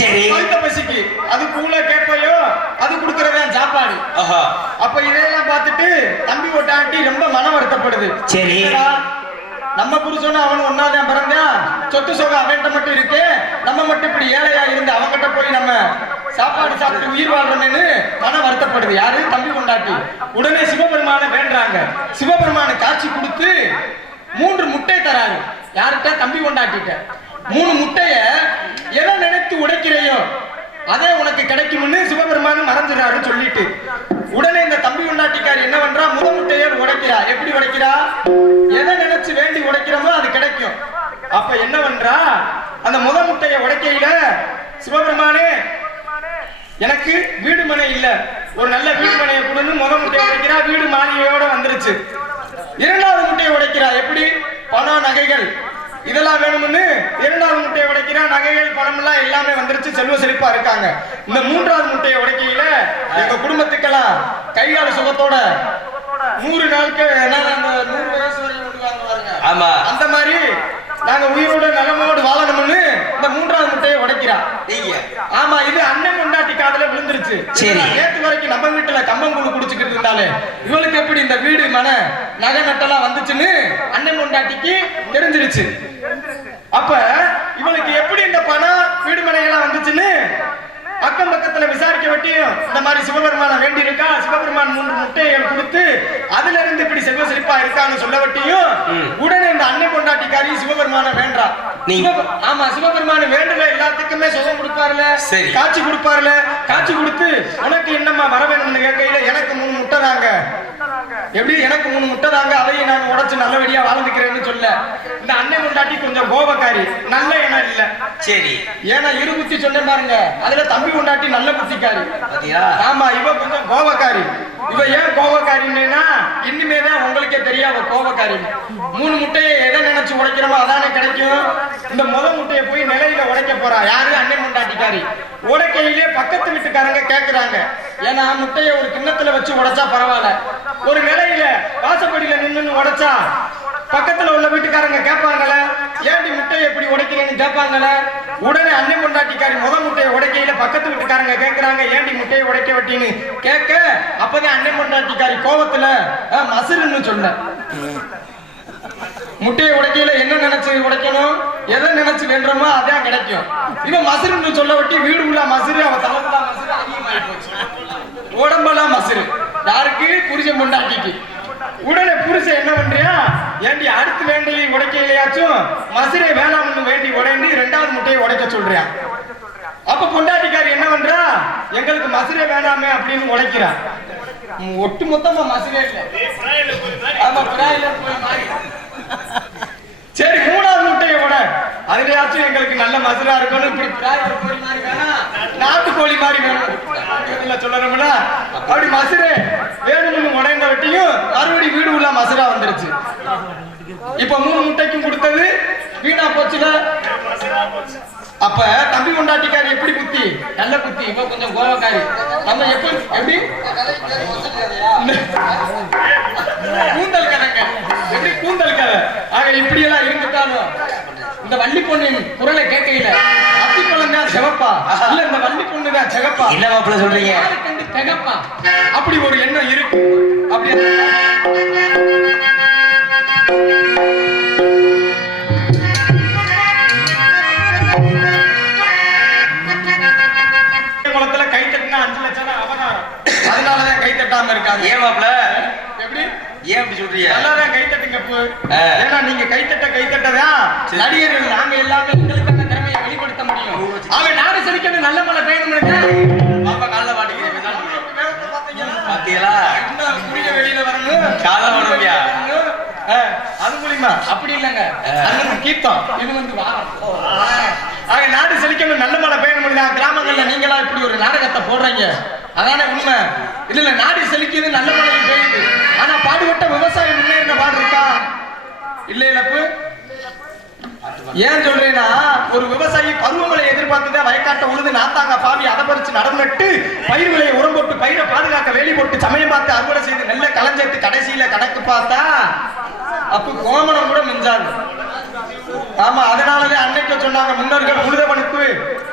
சரி பசிக்கு அது கூல கேட்பையோ அது கொடுக்கறதான் சாப்பாடு. அப்ப இதையெல்லாம் பார்த்துட்டு தம்பி கொண்டாட்டி ரொம்ப மனம் வருத்தப்படுது. சரி, நம்ம புருஷனும் அவனும் ஒன்னாதான் பிறந்தான், சொத்து சொக அவன்கிட்ட மட்டும் இருக்கு, நம்ம மட்டும் இப்படி ஏழையா இருந்து அவன்கிட்ட போய் நம்ம சாப்பாடு சாப்பிட்டு உயிர் வாழ்றோம்னு மனம் வருத்தப்படுது. யாரு? தம்பி கொண்டாட்டி. உடனே சிவபெருமான வேண்டாங்க. சிவபெருமான காட்சி கொடுத்து 3 முட்டை தராரு. யார்கிட்ட? தம்பி கொண்டாட்டிட்ட. 3 முட்டைய எதை நினைத்து உடைக்கிறையோ அதே உனக்கு கிடைக்கும்னு சிவபெருமானு மறந்துடுறாரு சொல்லிட்டு, உடனே இந்த தம்பி கொண்டாட்டிக்காரி என்ன பண்றா? முதல் முட்டையை உடைக்கிறா. எப்படி உடைக்கிறா? எதை நினைச்சு வேண்டி உடைக்கிறோமோ அது கிடைக்கும். அப்ப என்ன பண்றா? அந்த முதல் முட்டையை உடைக்கையில சிவபெருமானே எனக்கு வீடு மனை இல்ல, ஒரு நல்ல வீடு மனையை கொடுன்னு முதல் முட்டையை உடைக்கிறா. வீடு மாளிகையோட வந்துருச்சு. 2வது முட்டையை உடைக்கிறா. எப்படி? பணம் நகைகள் இதெல்லாம் வேணும்னு 2வது முட்டையை உடைக்கிறா. நகைகள் பணம் எல்லாம் எல்லாமே வந்துருச்சு, செல்வ செழிப்பா இருக்காங்க. இந்த மூன்றாவது முட்டையை உடைக்கையில எங்க குடும்பத்துக்கெல்லாம் கைகால சுகத்தோட 100 நாளுக்கு 100 வயசு வரைக்கும் விடுவாங்க பாருங்க. ஆமா. அந்த மாதிரி நாங்க உயிரோட நலமோடு வாழணும்னு இந்த மூன்றாவது முட்டையை உடைக்கிறான். ஆமா, இது அண்ணன் பொண்டாட்டி காதுல விழுந்துருச்சு. சரி. நேத்து வரைக்கும் நம்ம வீட்டுல கம்பங்கூழ் குடிச்சுக்கிட்டு இருந்தாலே இவளுக்கு எப்படி இந்த வீடு மன நகை நட்டெல்லாம் வந்துச்சுன்னு அண்ணன் பொண்டாட்டிக்கு தெரிஞ்சிருச்சு. அப்ப இவளுக்கு எப்படி இந்த பணம் வீடு மனையெல்லாம் வந்துச்சுன்னு அக்கம் பக்கத்துல விசாரிக்க வட்டியும் இந்த மாதிரி சிவபெருமான வேண்டி இருக்கா, சிவபெருமான் 3 முட்டைகள் கொடுத்து அதுல இருந்து இப்படி செல்வ செழிப்பா இருக்கான்னு சொல்ல வட்டியும் உடனே இந்த அண்ணன் பொண்டாட்டிக்காரி சிவபெருமான வேண்டா. ஆமா, சிவபெருமான வேண்டுல எல்லாத்துக்குமே சுகம் கொடுப்பாருல, காட்சி கொடுப்பாருல. காட்சி கொடுத்து உனக்கு என்னம்மா வர வேணும்னு கேட்கையில எனக்கு 3 முட்டை தாங்க. எப்படி எனக்கு 3 முட்டை தாங்க, அதையும் நான் உடைச்சு நல்லபடியா வாழ்ந்துக்கிறேன்னு சொல்ல இந்த அண்ணன் பொண்டாட்டி கொஞ்சம் கோபக்காரி, நல்ல எண்ணம் இல்ல. சரி. ஏன்னா இரு புத்தி சொன்ன பாருங்க, அதுல தம்பி பொண்டாட்டி நல்ல புத்திக்காரி. ஆமா, இவ கொஞ்சம் கோபக்காரி. இவ ஏன் கோபக்காரின்னா இனிமேதான் உங்களுக்கே தெரியும் அவ கோபக்காரி. 3 முட்டையை எதை நினைச்சு உடைக்கிறோமோ அதானே கிடைக்கும். இந்த முதல் முட்டையை போய் நிலையில உடைக்க போறா யாரு, அண்ணன் பொண்டாட்டிக்காரி. உடைக்கையிலே பக்கத்து வீட்டுக்காரங்க கேக்குறாங்க, ஏன்னா முட்டையை ஒரு கிண்ணத்துல வச்சு உடைச்சா பரவாயில்ல, ஒரு நிலையில வாசப்படியில நின்னு உடைச்சா பக்கத்துல உள்ள வீட்டுக்காரங்க கேட்பாங்கல, ஏன்டி முட்டையை எப்படி உடைக்கிறேன்னு கேட்பாங்கல. உடனே அண்ணன் பொண்டாட்டிக்காரி முதல் முட்டையை உடைக்கையில பக்கத்து வீட்டுக்காரங்க கேட்கிறாங்க, ஏன்டி முட்டையை உடைக்க வட்டின்னு கேட்க அப்பதான் அண்ணன் பொண்டாட்டிக்காரி கோபத்துல மசுருன்னு சொல்ல. முட்டையை உடைக்கையில என்ன நினைச்சு உடைக்கணும், எதை நினைச்சு வேண்டுமோ அதான் கிடைக்கும். இவன் மசுருன்னு சொல்ல வட்டி வீடு உள்ள மசுரு, அவ தலைமுறை மசுரு அதிகமாயி போச்சு. உடம்பெல்லாம் மசுரு யாருக்கு, புருஷன் பொண்டாட்டிக்கு. உடனே புருஷன் என்ன பண்றியா, ஏண்டி அடுத்து வேண்டி உடைக்கையிலையாச்சும் மசுரை வேணாம்னு வேண்டி உடைந்து 2வது முட்டையை உடைக்க சொல்றியா. அப்ப பொண்டாட்டிக்காரி என்ன பண்றா, எங்களுக்கு மசுரை வேணாமே அப்படின்னு உடைக்கிறா. ஒட்டு மொத்தமா மசுரே இல்ல. ஆமா, பிராயிலர் போய் மாறி. சரி, 3வது முட்டையை உட, அதுலயாச்சும் எங்களுக்கு நல்ல மசுரா இருக்கணும், இப்படி பிராயிலர் கோழி மாதிரி வேணாம், நாட்டுக்கோழி மாதிரி வேணும் சொல்லணும்னா அப்படி மசுரே வேணும்னு உடைந்த வட்டியும் மறுபடியும் வீடு உள்ள மசுரா வந்துருச்சு. இப்ப 3 முட்டைக்கும் கொடுத்தது வீணா போச்சுல. அப்ப தம்பி பொண்டாட்டிக்காரி எப்படி புத்தி, நல்ல புத்தி. இப்ப கொஞ்சம் கோபக்காரி. நம்ம எப்படி கூந்தல் கதைங்க, எப்படி கூந்தல் கதை. ஆக இப்படி எல்லாம் இருந்துட்டாலும் இந்த வள்ளி பொண்ணின் குரலை கேட்கையில அத்திப்பழம் தான் சிவப்பா இல்ல இந்த வள்ளி பொண்ணு தான் சிவப்பா இல்ல மாப்பிள்ள சொல்றீங்க திகப்பா, அப்படி ஒரு எண்ணம் இருக்கு. அப்படி குளத்துல கை தட்டினா 5 லட்சம் அபகாரம், அதனாலதான் கை தட்டாம இருக்காங்க. ஏன் மாப்பிள்ள எப்படி, ஏன் அப்படி சொல்றீங்க? நல்லாதான் கை தட்டுங்க. ஏன்னா நீங்க கை தட்டதான் நடிகர்கள் நாங்க எல்லாமே எங்களுக்கான திறமையை வெளிப்படுத்த முடியும். அவன் நாடு செழிக்கணும், நல்ல மழை பெய்யணும். பாப்பா காலைல பாட்டிக்கிறேன் பாத்தீங்களா, குடிய வெளியில வரணும், கால வரணும்யா. அது மூலியமா அப்படி இல்லங்க, அது கீர்த்தம், இது வந்து ஆக நாடு செழிக்கணும், நல்ல மழை பெய்யணும். கிராமங்கள்ல நீங்களா இப்படி ஒரு நாடகத்தை போடுறீங்க, அதான உண்மை. இல்ல நாடு செழிக்குது, நல்ல மழை பெய்யுது, ஆனா பாடுபட்ட விவசாயம் முன்னேறின பாடு இருக்கா இல்ல இழப்பு. ஏன் சொல்றேன்னா, ஒரு விவசாயி பருவமழை எதிர்பார்த்துதான் வயக்காட்ட உழுது நாத்தாங்க பாவி அதை பறிச்சு நடவு நட்டு பயிர் விலையை உரம் போட்டு பயிரை பாதுகாக்க வேலி போட்டு சமயம் பார்த்து அறுவடை செய்து நெல்லை களஞ்சேர்த்து கடைசியில கணக்கு பார்த்தா அப்ப கோமணம் கூட மிஞ்சாது. ஆமா, அதனாலதான் அன்னைக்கு சொன்னாங்க முன்னோர்கள் உழுதவனுக்கு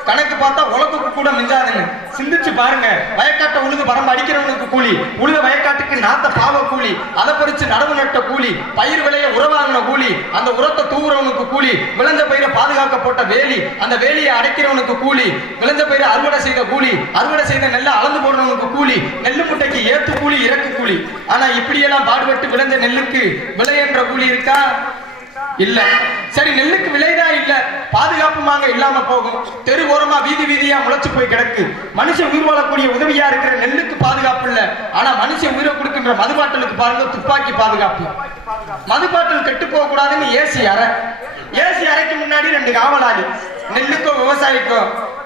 கணக்கு பார்த்தா உலகுக்கு கூட மிஞ்சாதுன்னு. சிந்திச்சு பாருங்க, வயக்காட்டை உழுது பரம்பு அடிக்கிறவனுக்கு கூலி, உழுத வயக்காட்டுக்கு நாத்த பாவ கூலி, அதை பறிச்சு நடவு நட்ட கூலி, பயிர் விலைய உரவாங்கின கூலி, அந்த உரத்தை தூவுறவனுக்கு கூலி, விளைஞ்ச பயிரை பாதுகாக்க போட்ட வேலி, அந்த வேலியை அடைக்கிறவனுக்கு கூலி, விளைஞ்ச பயிரை அறுவடை செய்த கூலி, அறுவடை செய்த நெல்லை அளந்து போடுறவனுக்கு கூலி, நெல்லு முட்டைக்கு ஏத்து கூலி இறக்கு கூலி. ஆனா இப்படியெல்லாம் பாடுபட்டு விளைஞ்ச நெல்லுக்கு விலை என்ற கூலி இருக்கா இல்ல. சரி, நெல்லுக்கு விலைதான் இல்ல, பாதுகாப்புமாக இல்லாம போகும், தெரு ஓரமா வீதி வீதியா முளைச்சு போய் கிடக்கு. மனுஷன் உயிர் வாழக்கூடிய உதவியா இருக்கிற நெல்லுக்கு பாதுகாப்பு இல்ல, ஆனா மனுஷன் உயிரை கொடுக்கின்ற மதுபாட்டலுக்கு பாருங்க துப்பாக்கி பாதுகாப்பு. மதுபாட்டல் கெட்டு போக கூடாதுன்னு ஏசி அறைக்கு முன்னாடி 2 காவலாளி. நெல்லுக்கோ விவசாயிக்கோ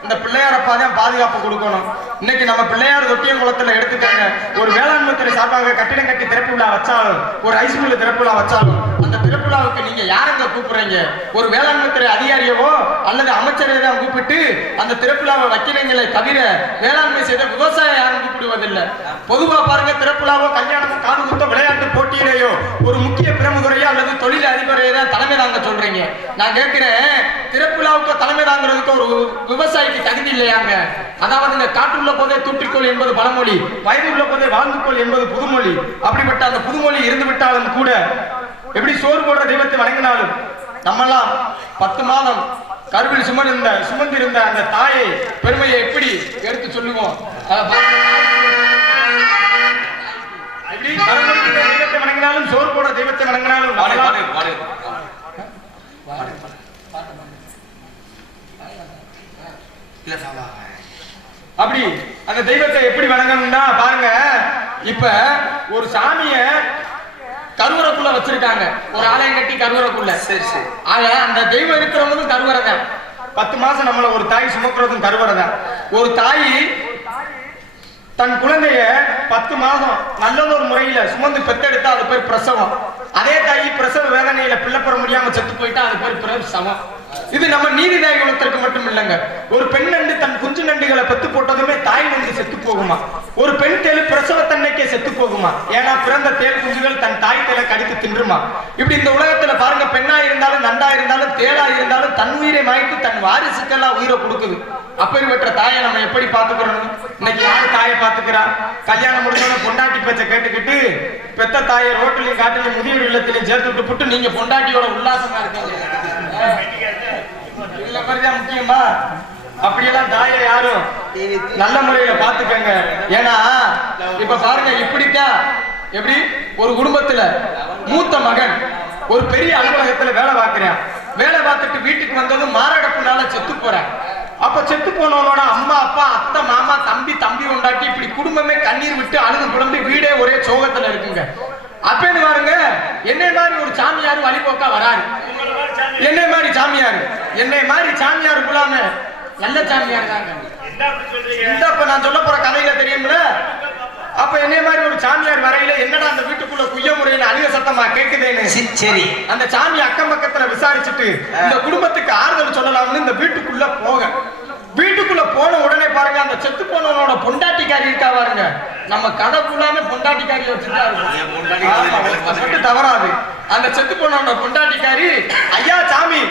இந்த பிள்ளையாரப்பா தான் பாதுகாப்பு கொடுக்கணும். இன்னைக்கு நம்ம பிள்ளையார் தொட்டியம் குளத்துல எடுத்துக்காங்க, ஒரு வேளாண்மை துறை சார்பாக கட்டிடம் கட்டி திறப்பு விழா வச்சாலும், ஒரு ஐஸ் மில் திறப்பு விழா வச்சாலும் அந்த திருவிழாவுக்கு நீங்க யாருங்க கூப்பிடுறீங்க? ஒரு வேளாண்மை துறை அதிகாரியவோ அல்லது அமைச்சரை தான் கூப்பிட்டு அந்த திருவிழாவை வைக்கிறீங்களே தவிர வேளாண்மை செய்த விவசாயம் யாரும் கூப்பிடுவதில்லை. பொதுவா பாருங்க, திருவிழாவோ கல்யாணமோ காது குத்தோ விளையாட்டு போட்டியிலேயோ ஒரு முக்கிய பிரமுகரையோ அல்லது தொழில் அதிபரையோ தான் தலைமை தாங்க சொல்றீங்க. நான் கேட்கிறேன், திருவிழாவுக்கு தலைமை தாங்கிறதுக்கு ஒரு விவசாயிக்கு தகுதி இல்லையாங்க? அதாவது இந்த காற்றுள்ள போதே தூற்றிக்கொள் என்பது பழமொழி, வயதுள்ள போதே வாழ்ந்துக்கொள் என்பது புதுமொழி. அப்படிப்பட்ட அந்த புதுமொழி இருந்து விட்டாலும் கூட, எப்படி சோறு போடுற தெய்வத்தை வணங்கினாலும் நம்மெல்லாம் 10 மாதம் கருவில் சுமந்திருந்த அந்த தாயை பெருமையை எப்படி எடுத்து சொல்லுவோம்? எப்படி தெய்வத்தை வணங்கினாலும் சோறு போடுற தெய்வத்தை வணங்கினாலும் அப்படி அந்த தெய்வத்தை எப்படி வணங்கணும்னா பாருங்க, இப்ப ஒரு சாமிய கருவறைக்குள்ள வச்சிருக்காங்க, ஒரு ஆலயம் கட்டி கருவறைக்குள்ள. சரி சரி. ஆக அந்த தெய்வம் இருக்கிறவங்களும் கருவறை தான். 10 மாசம் நம்மள ஒரு தாய் சுமக்கிறதும் கருவறை தான். ஒரு தாய் தன் குழந்தைய 10 மாதம் நல்லதொரு முறையில சுமந்து பெத்தெடுத்தா அது பேர் பிரசவம். அதே தாய் பிரசவ வேதனையில பிள்ளை பெற முடியாம செத்து போயிட்டா அது பேர் பிரசவம். இது நம்ம நீதிதாய் குலத்திற்கு மட்டும் இல்லைங்க. ஒரு பெண் நண்டு தன் குஞ்சு நண்டுகளை பெத்து போட்டதுமே தாய் நண்டு செத்து போகுமா? ஒரு பெண் தேள் பிரசவத்தன்னைக்கே செத்து போகுமா? ஏன்னா பிறந்த தேள் குஞ்சுகள் தன் தாய் தேலை கடித்து தின்றுமா? இப்படி இந்த உலகத்துல பாருங்க, பெண்ணா இருந்தாலும் நண்டா இருந்தாலும் தேளா இருந்தாலும் தன் உயிரை மாய்த்து தன் வாரிசுக்கெல்லாம் உயிரை கொடுக்குது. அப்பேற்பட்ட தாயை நம்ம எப்படி பாத்துக்கிறோம்? இன்னைக்கு யாரு தாயை பாத்துக்கிறா? கல்யாணம் முடிஞ்சவங்க பொண்டாட்டி பேச்சை கேட்டுக்கிட்டு பெத்த தாயை ரோட்டிலையும் காட்டிலையும் முதியோர் இல்லத்திலையும் சேர்த்து விட்டு புட்டு நீங்க பொண்டாட்டியோட உல்லாசமா இருக்கீங்க. இல்ல மாதிரிதான் முக்கியமா? அப்படியெல்லாம் தாயை யாரும் நல்ல முறையில பாத்துக்கங்க. ஏன்னா இப்ப பாருங்க, இப்படித்தான் எப்படி ஒரு குடும்பத்துல மூத்த மகன் ஒரு பெரிய அலுவலகத்துல வேலை பார்க்கிறேன். வேலை பார்த்துட்டு வீட்டுக்கு வந்ததும் மாரடைப்புனால செத்து போறேன். அப்ப செத்து போனவனோட அம்மா அப்பா அத்தை மாமா தம்பி தம்பி உண்டாட்டி இப்படி குடும்பமே கண்ணீர் விட்டு அழுது புலம்பி வீடே ஒரே சோகத்துல இருக்குங்க. அப்பேன்னு பாருங்க, என்னை மாதிரி ஒரு சாமியார் வழிபோக்கா வராரு. என்னை மாதிரி சாமியார் குலாம நல்ல சாமியார் தாங்க. இப்ப நான் சொல்ல போற கதையில தெரியும்ல. அப்ப என்னை மாதிரி ஒரு சாமியார் வரையில என்னடா அந்த வீட்டுக்குள்ள குய்ய முறையில அழுக சத்தமா கேக்குதேன்னு சரி அந்த சாமி அக்கம் பக்கத்துல விசாரிச்சுட்டு இந்த குடும்பத்துக்கு ஆறுதல் சொல்லலாம்னு இந்த வீட்டுக்குள்ள போன உடனே பாருங்க, அந்த செத்து போனவனோட பொண்டாட்டிக்காரி இருக்கா பாருங்க. நம்ம கதை ஃபுல்லாமே பொண்டாட்டிக்காரி வச்சுட்டு தவறாது. அந்த செத்து போனவனோட பொண்டாட்டிக்காரி, ஐயா சாமி,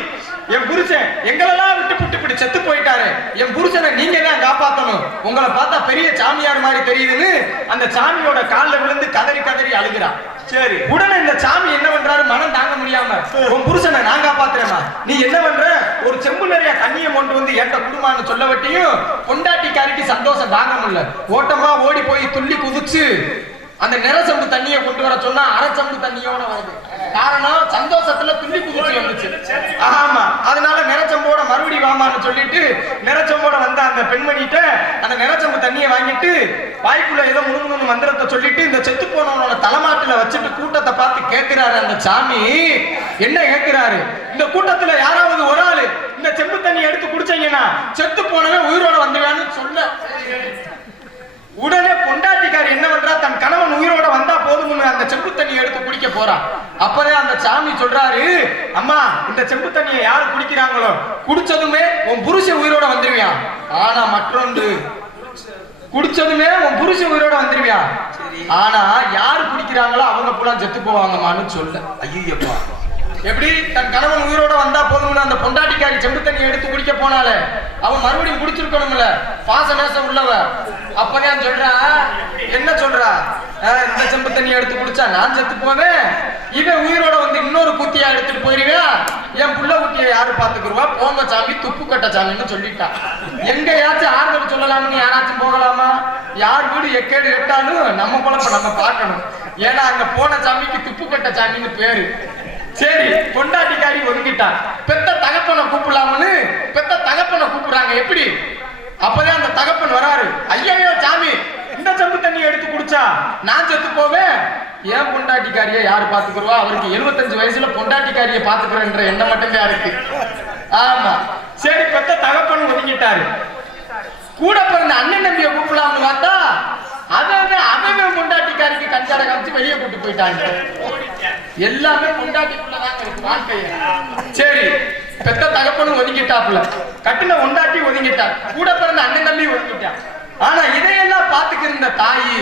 என் புருஷன் எங்களெல்லாம் விட்டு இப்படி செத்து போயிட்டாரு, என் புருஷனை நீங்க தான் காப்பாத்தணும், உங்களை பார்த்தா பெரிய சாமியார் மாதிரி தெரியுதுன்னு அந்த சாமியோட காலில் விழுந்து கதறி அழுகிறான். சரி, உடனே இந்த சாமி என்ன பண்றாரு, மனம் தாங்க முடியாம, உன் புருஷனை நான் காப்பாத்துறேமா, நீ என்ன பண்ற, ஒரு செம்பு நிறைய தண்ணியை கொண்டு வந்து எட்ட குடும்பம்னு சொல்ல வட்டியும் பொண்டாட்டிக்காரிக்கு சந்தோஷம் தாங்க முடியல. ஓட்டமா ஓடி போய் துள்ளி குதிச்சு அந்த நிறச்சம்பு தண்ணியை கொண்டு வர சொன்னா அரைச்சம்பு தண்ணியோட வருது. காரணம் சந்தோஷத்துல துள்ளி குதிச்சு வந்துச்சு. ஆமா, அதனால நிறச்சம்போட மறுபடி வாமான்னு சொல்லிட்டு நிறச்சம்போட வந்த அந்த பெண்மணிட்ட அந்த நிறச்சம்பு தண்ணியை வாங்கிட்டு வாய்க்குள்ள ஏதோ முழுமுன்னு மந்திரத்தை சொல்லிட்டு இந்த செத்து போனவனோட தலைமாட்டுல வச்சுட்டு கூட்டத்தை பார்த்து கேட்கிறாரு அந்த சாமி. என்ன கேட்கிறாரு, இந்த கூட்டத்துல யாராவது ஒரு ஆளு இந்த செம்பு தண்ணி எடுத்து குடிச்சீங்கன்னா செத்து போனவன் உயிரோட வந்துடுவான்னு சொல்ல, உடனே பொண்டாட்டிக்காரி என்ன பண்றா, தன் கணவன் உயிரோட வந்தா போதும்னு அந்த செம்பு தண்ணியை எடுத்து குடிக்க போறா. அப்பவே அந்த சாமி சொல்றாரு, அம்மா இந்த செம்பு தண்ணியை யாரு குடிக்கிறாங்களோ குடிச்சதுமே உன் புருஷன் உயிரோட வந்துருவியா, ஆனா மற்றொன்று குடிச்சதுமே உன் புருஷன் உயிரோட வந்துருவியா, ஆனா யாரு குடிக்கிறாங்களோ அவங்க புலாம் செத்து போவாங்கம்மான்னு சொல்ல. ஐயப்பா, எப்படி தன் கணவன் உயிரோட வந்தா போதும்னு அந்த பொண்டாட்டிக்காரி செம்பு தண்ணி எடுத்து குடிக்க போனாலே அவன் மறுபடியும் குடிச்சிருக்கணும்ல, பாச நேசம் உள்ளவ. அப்பதான் சொல்றா, என்ன சொல்றா, இந்த செம்பு தண்ணி எடுத்து குடிச்சா நான் செத்து போவேன், இவன் உயிரோட வந்து இன்னொரு குத்தியா எடுத்துட்டு போயிருவியா, என் புள்ள குட்டியை யாரு பாத்துக்குருவா, போங்க சாமி துப்பு கட்ட சாமின்னு சொல்லிட்டா. எங்கயாச்சும் ஆறுதல் சொல்லலாம்னு யாராச்சும் போகலாமா? யார் வீடு எக்கேடு எட்டாலும் நம்ம குழப்ப நம்ம பார்க்கணும். ஏன்னா அங்க போன சாமிக்கு துப்பு கட்ட சாமின்னு பேரு. சரி, பொண்டாட்டிக்காரி ஒதுங்கிட்டான். பெத்த தகப்பனை கூப்பிடலாம்னு பெத்த தகப்பனை கூப்பிடுறாங்க. எப்படி? அப்பதான் அந்த தகப்பன் வராரு. ஐயோ சாமி, இந்த செம்பு தண்ணி எடுத்து குடிச்சா நான் செத்து போவேன், ஏன் பொண்டாட்டிக்காரியை யாரு பாத்துக்கிறவா, அவருக்கு 75 வயசுல பொண்டாட்டிக்காரியை பாத்துக்கிறேன்ற எண்ணம் மட்டும்தான் இருக்கு. ஆமா, சரி, பெத்த தகப்பன் ஒதுங்கிட்டாரு. கூட பிறந்த அண்ணன் தம்பியை கூப்பிடலாம்னு பார்த்தா அவன் பொண்டாட்டிக்காரிக்கு கஞ்சாட காமிச்சு வெளியே கூட்டு போயிட்டாங்க. எல்லாமே கொண்டாட்டிக்குள்ளதான் இருக்கு வாழ்க்கைய. சரி, பெத்த தகப்பனும் ஒதுங்கிட்டாப்புல, கட்டின ஒண்டாட்டி ஒதுங்கிட்டா, கூட பிறந்த அண்ணன் தம்பி ஒதுங்கிட்டா. ஆனா இதையெல்லாம் பாத்துக்கிற இந்த தாயி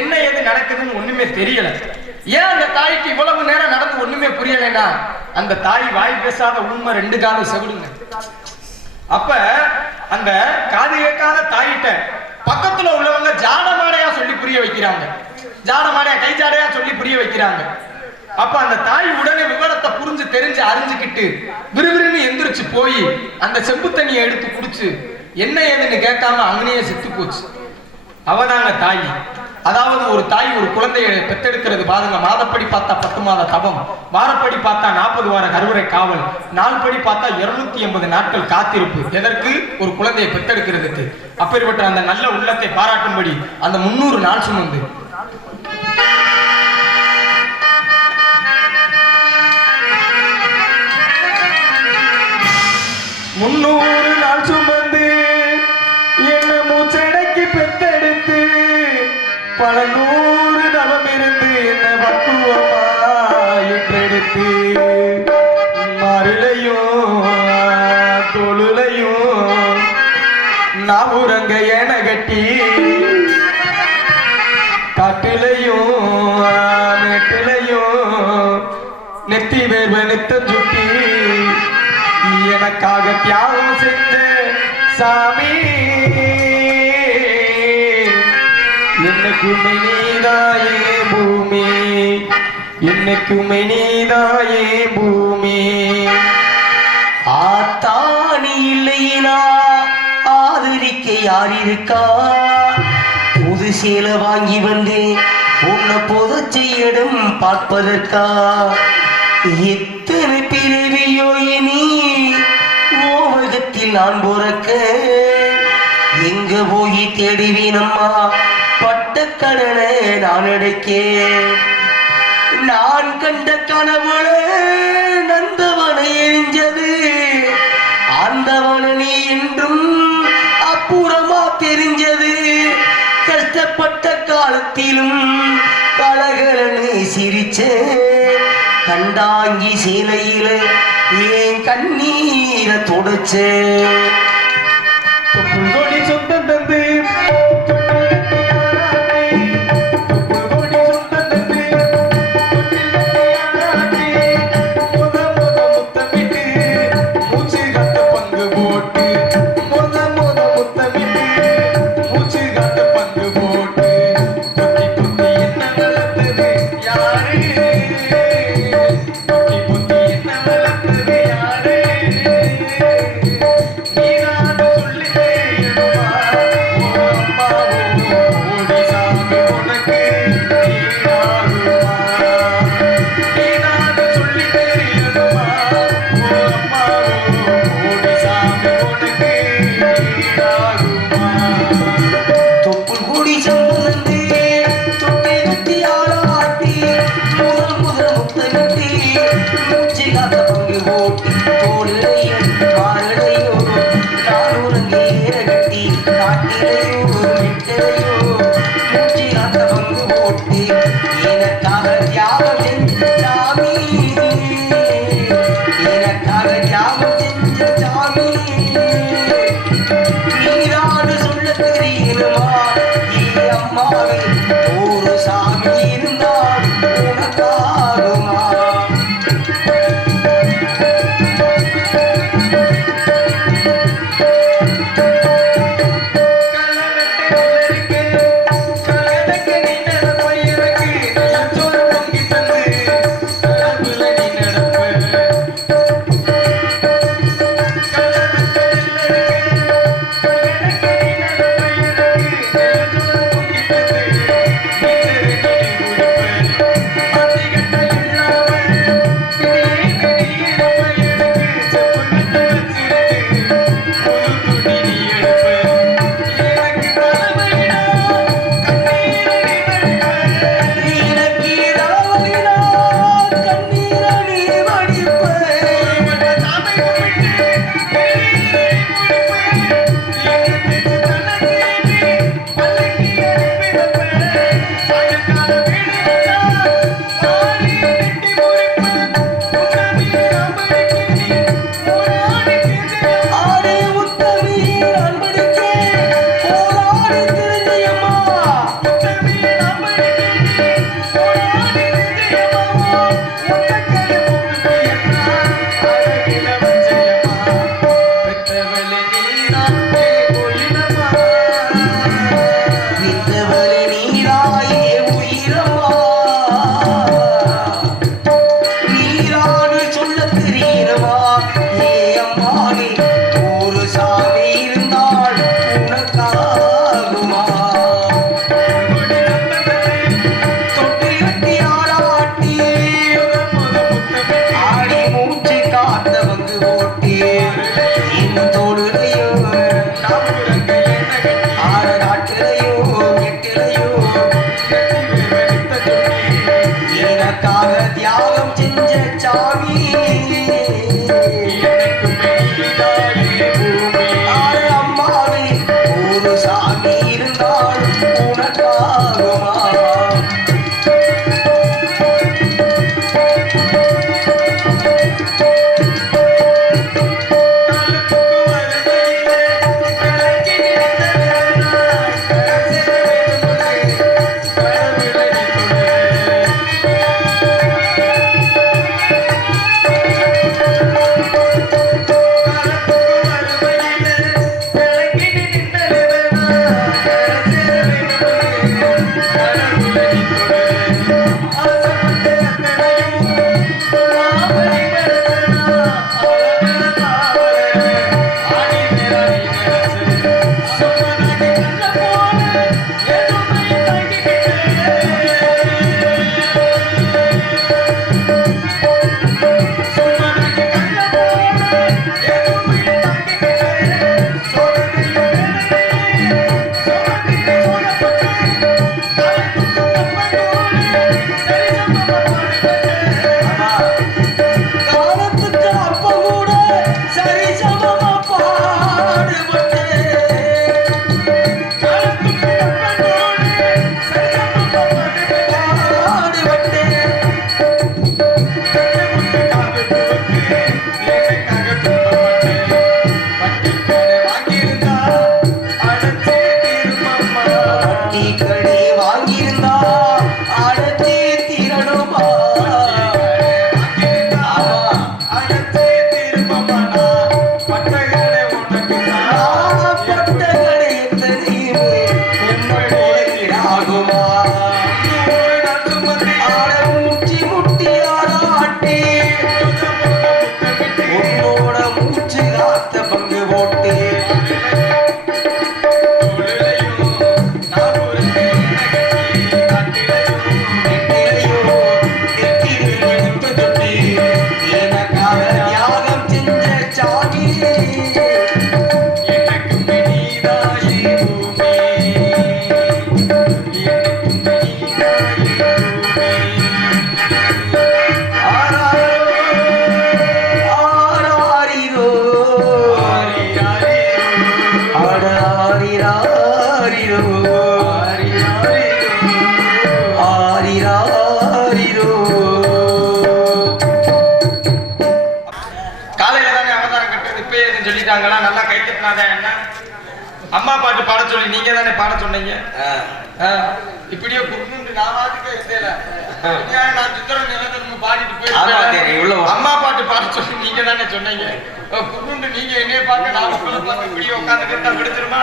என்ன ஏது நடக்குதுன்னு ஒண்ணுமே தெரியல. ஏன் அந்த தாய்க்கு இவ்வளவு நேரம் நடந்து ஒண்ணுமே புரியலைன்னா, அந்த தாய் வாய் பேசாத உண்மை 2 காலம் செவிடுங்க. அப்ப அந்த காது கேட்காத தாயிட்ட பக்கத்துல உள்ளவங்க ஜாடமாடையா சொல்லி புரிய வைக்கிறாங்க, ஜாடமாடையா கை ஜாடையா சொல்லி புரிய வைக்கிறாங்க. அப்ப அந்த தாய் உடனே விவரத்தை புரிஞ்சு தெரிஞ்சு அறிஞ்சுக்கிட்டு விறுவிறுன்னு எந்திரிச்சு போய் அந்த செம்பு தண்ணியை எடுத்து குடிச்சு என்ன ஏதுன்னு கேட்காம அங்கனையே செத்து போச்சு. அவதாங்க தாய். அதாவது ஒரு தாய் ஒரு குழந்தையை பெற்றெடுக்கிறது பாருங்க. மாதப்படி பார்த்தா 10 மாத தபம், வாரப்படி பார்த்தா 40 வார கருவறை காவல், நாள்படி பார்த்தா 280 நாட்கள் காத்திருப்பு. எதற்கு? ஒரு குழந்தையை பெற்றெடுக்கிறதுக்கு. அப்பேற்பட்ட அந்த நல்ல உள்ளத்தை பாராட்டும்படி அந்த 300 நாள் சுமந்து 300 நாள் சுமந்து என்ன மூச்சடக்கி பெத்தெடுத்து பல 100 தவம் இருந்து என்ன பக்குவமா என்றெடுத்து மருளையும் தொழுலையும் நாவுரங்க என கட்டி காட்டிலையும் நெட்டிலையும் நெத்தி வேர்வ நித்தம் சுட்டி எனக்காக தியாகம் செஞ்ச சாமி, என்னைக்குமே நீதாயே பூமி, என்னைக்குமே நீதாயே பூமி. ஆத்தாணி இல்லையினா ஆதரிக்க யார் இருக்கா? புது சேலை வாங்கி வந்து உன்னை புதைச்ச இடம் பார்ப்பதற்கா? எத்தனை பிறவியோ இனி ஓவகத்தில் நான் பிறக்க எங்க போய் தேடுவீனம்மா பட்ட கடனை நான் அடைக்கேன். நான் கண்ட கனவுல நந்தவனை எரிஞ்சது ஆண்டவன நீ என்றும் அப்புறமா தெரிஞ்சது. கஷ்டப்பட்ட காலத்திலும் கலகலனை சிரிச்ச கண்டாங்கி சேலையில ஏன் கண்ணீரை தொடச்ச. கொடி சொந்தம் தந்து ஆகுமா ஆட மூச்சி முட்டி ஆராட்டி உன்னோட மூச்சு காத்த பங்கு போட்டு நல்லா கை தட்டினாதே என்ன அம்மா பாட்டு பாட சொல்லி நீங்க தானே பாட சொன்னீங்க இப்படியே குடும்பம் நான் சித்திரம் நிலத்தை பாடிட்டு போய் அம்மா பாட்டு பாட சொல்லி நீங்க தானே சொன்னீங்க குடும்பம் நீங்க என்னைய பார்க்க நான் உங்களை பார்த்து இப்படியே உட்கார்ந்து விடுத்துருமா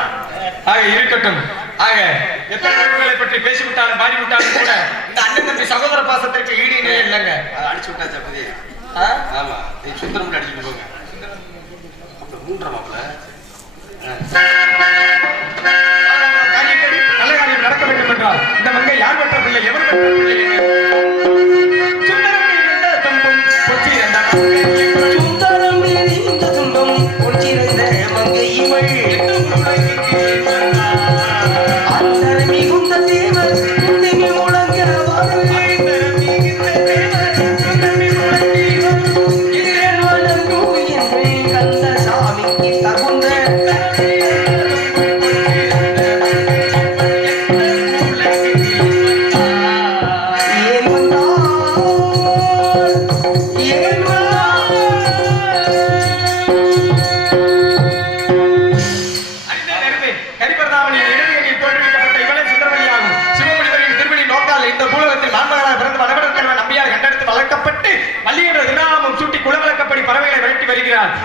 ஆக இருக்கட்டும் ஆக எத்தனை நட்புகளை பற்றி பேசிவிட்டாலும் பாடிவிட்டாலும் கூட இந்த அண்ணன் தம்பி சகோதர பாசத்திற்கு ஈடு இணையே இல்லைங்க அடிச்சு விட்டா சப்பதி ஆமா நீ சுந்தரம் அடிச்சுட்டு போங்க நல்ல காரியம் நடக்க வேண்டும் என்றால் இந்த மங்கை யார் பெற்ற பிள்ளை எவர் பெற்ற பிள்ளை சுந்தரம் நிறைந்த துன்பம் பொற்றிருந்த மங்கை இவள் அந்த மிகுந்த தேவர் குந்திமி முழங்க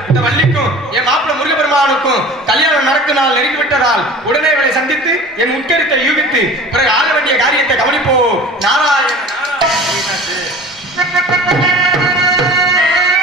இந்த வள்ளிக்கும் என் மாப்பிள்ள முருகபெருமானுக்கும் கல்யாணம் நடக்கும் நாள் நெருங்கிவிட்டதால் உடனே இவனை சந்தித்து என் முற்கருத்தை யூகித்து பிறகு ஆள வேண்டிய காரியத்தை கவனிப்போம். நாராயண நாராயண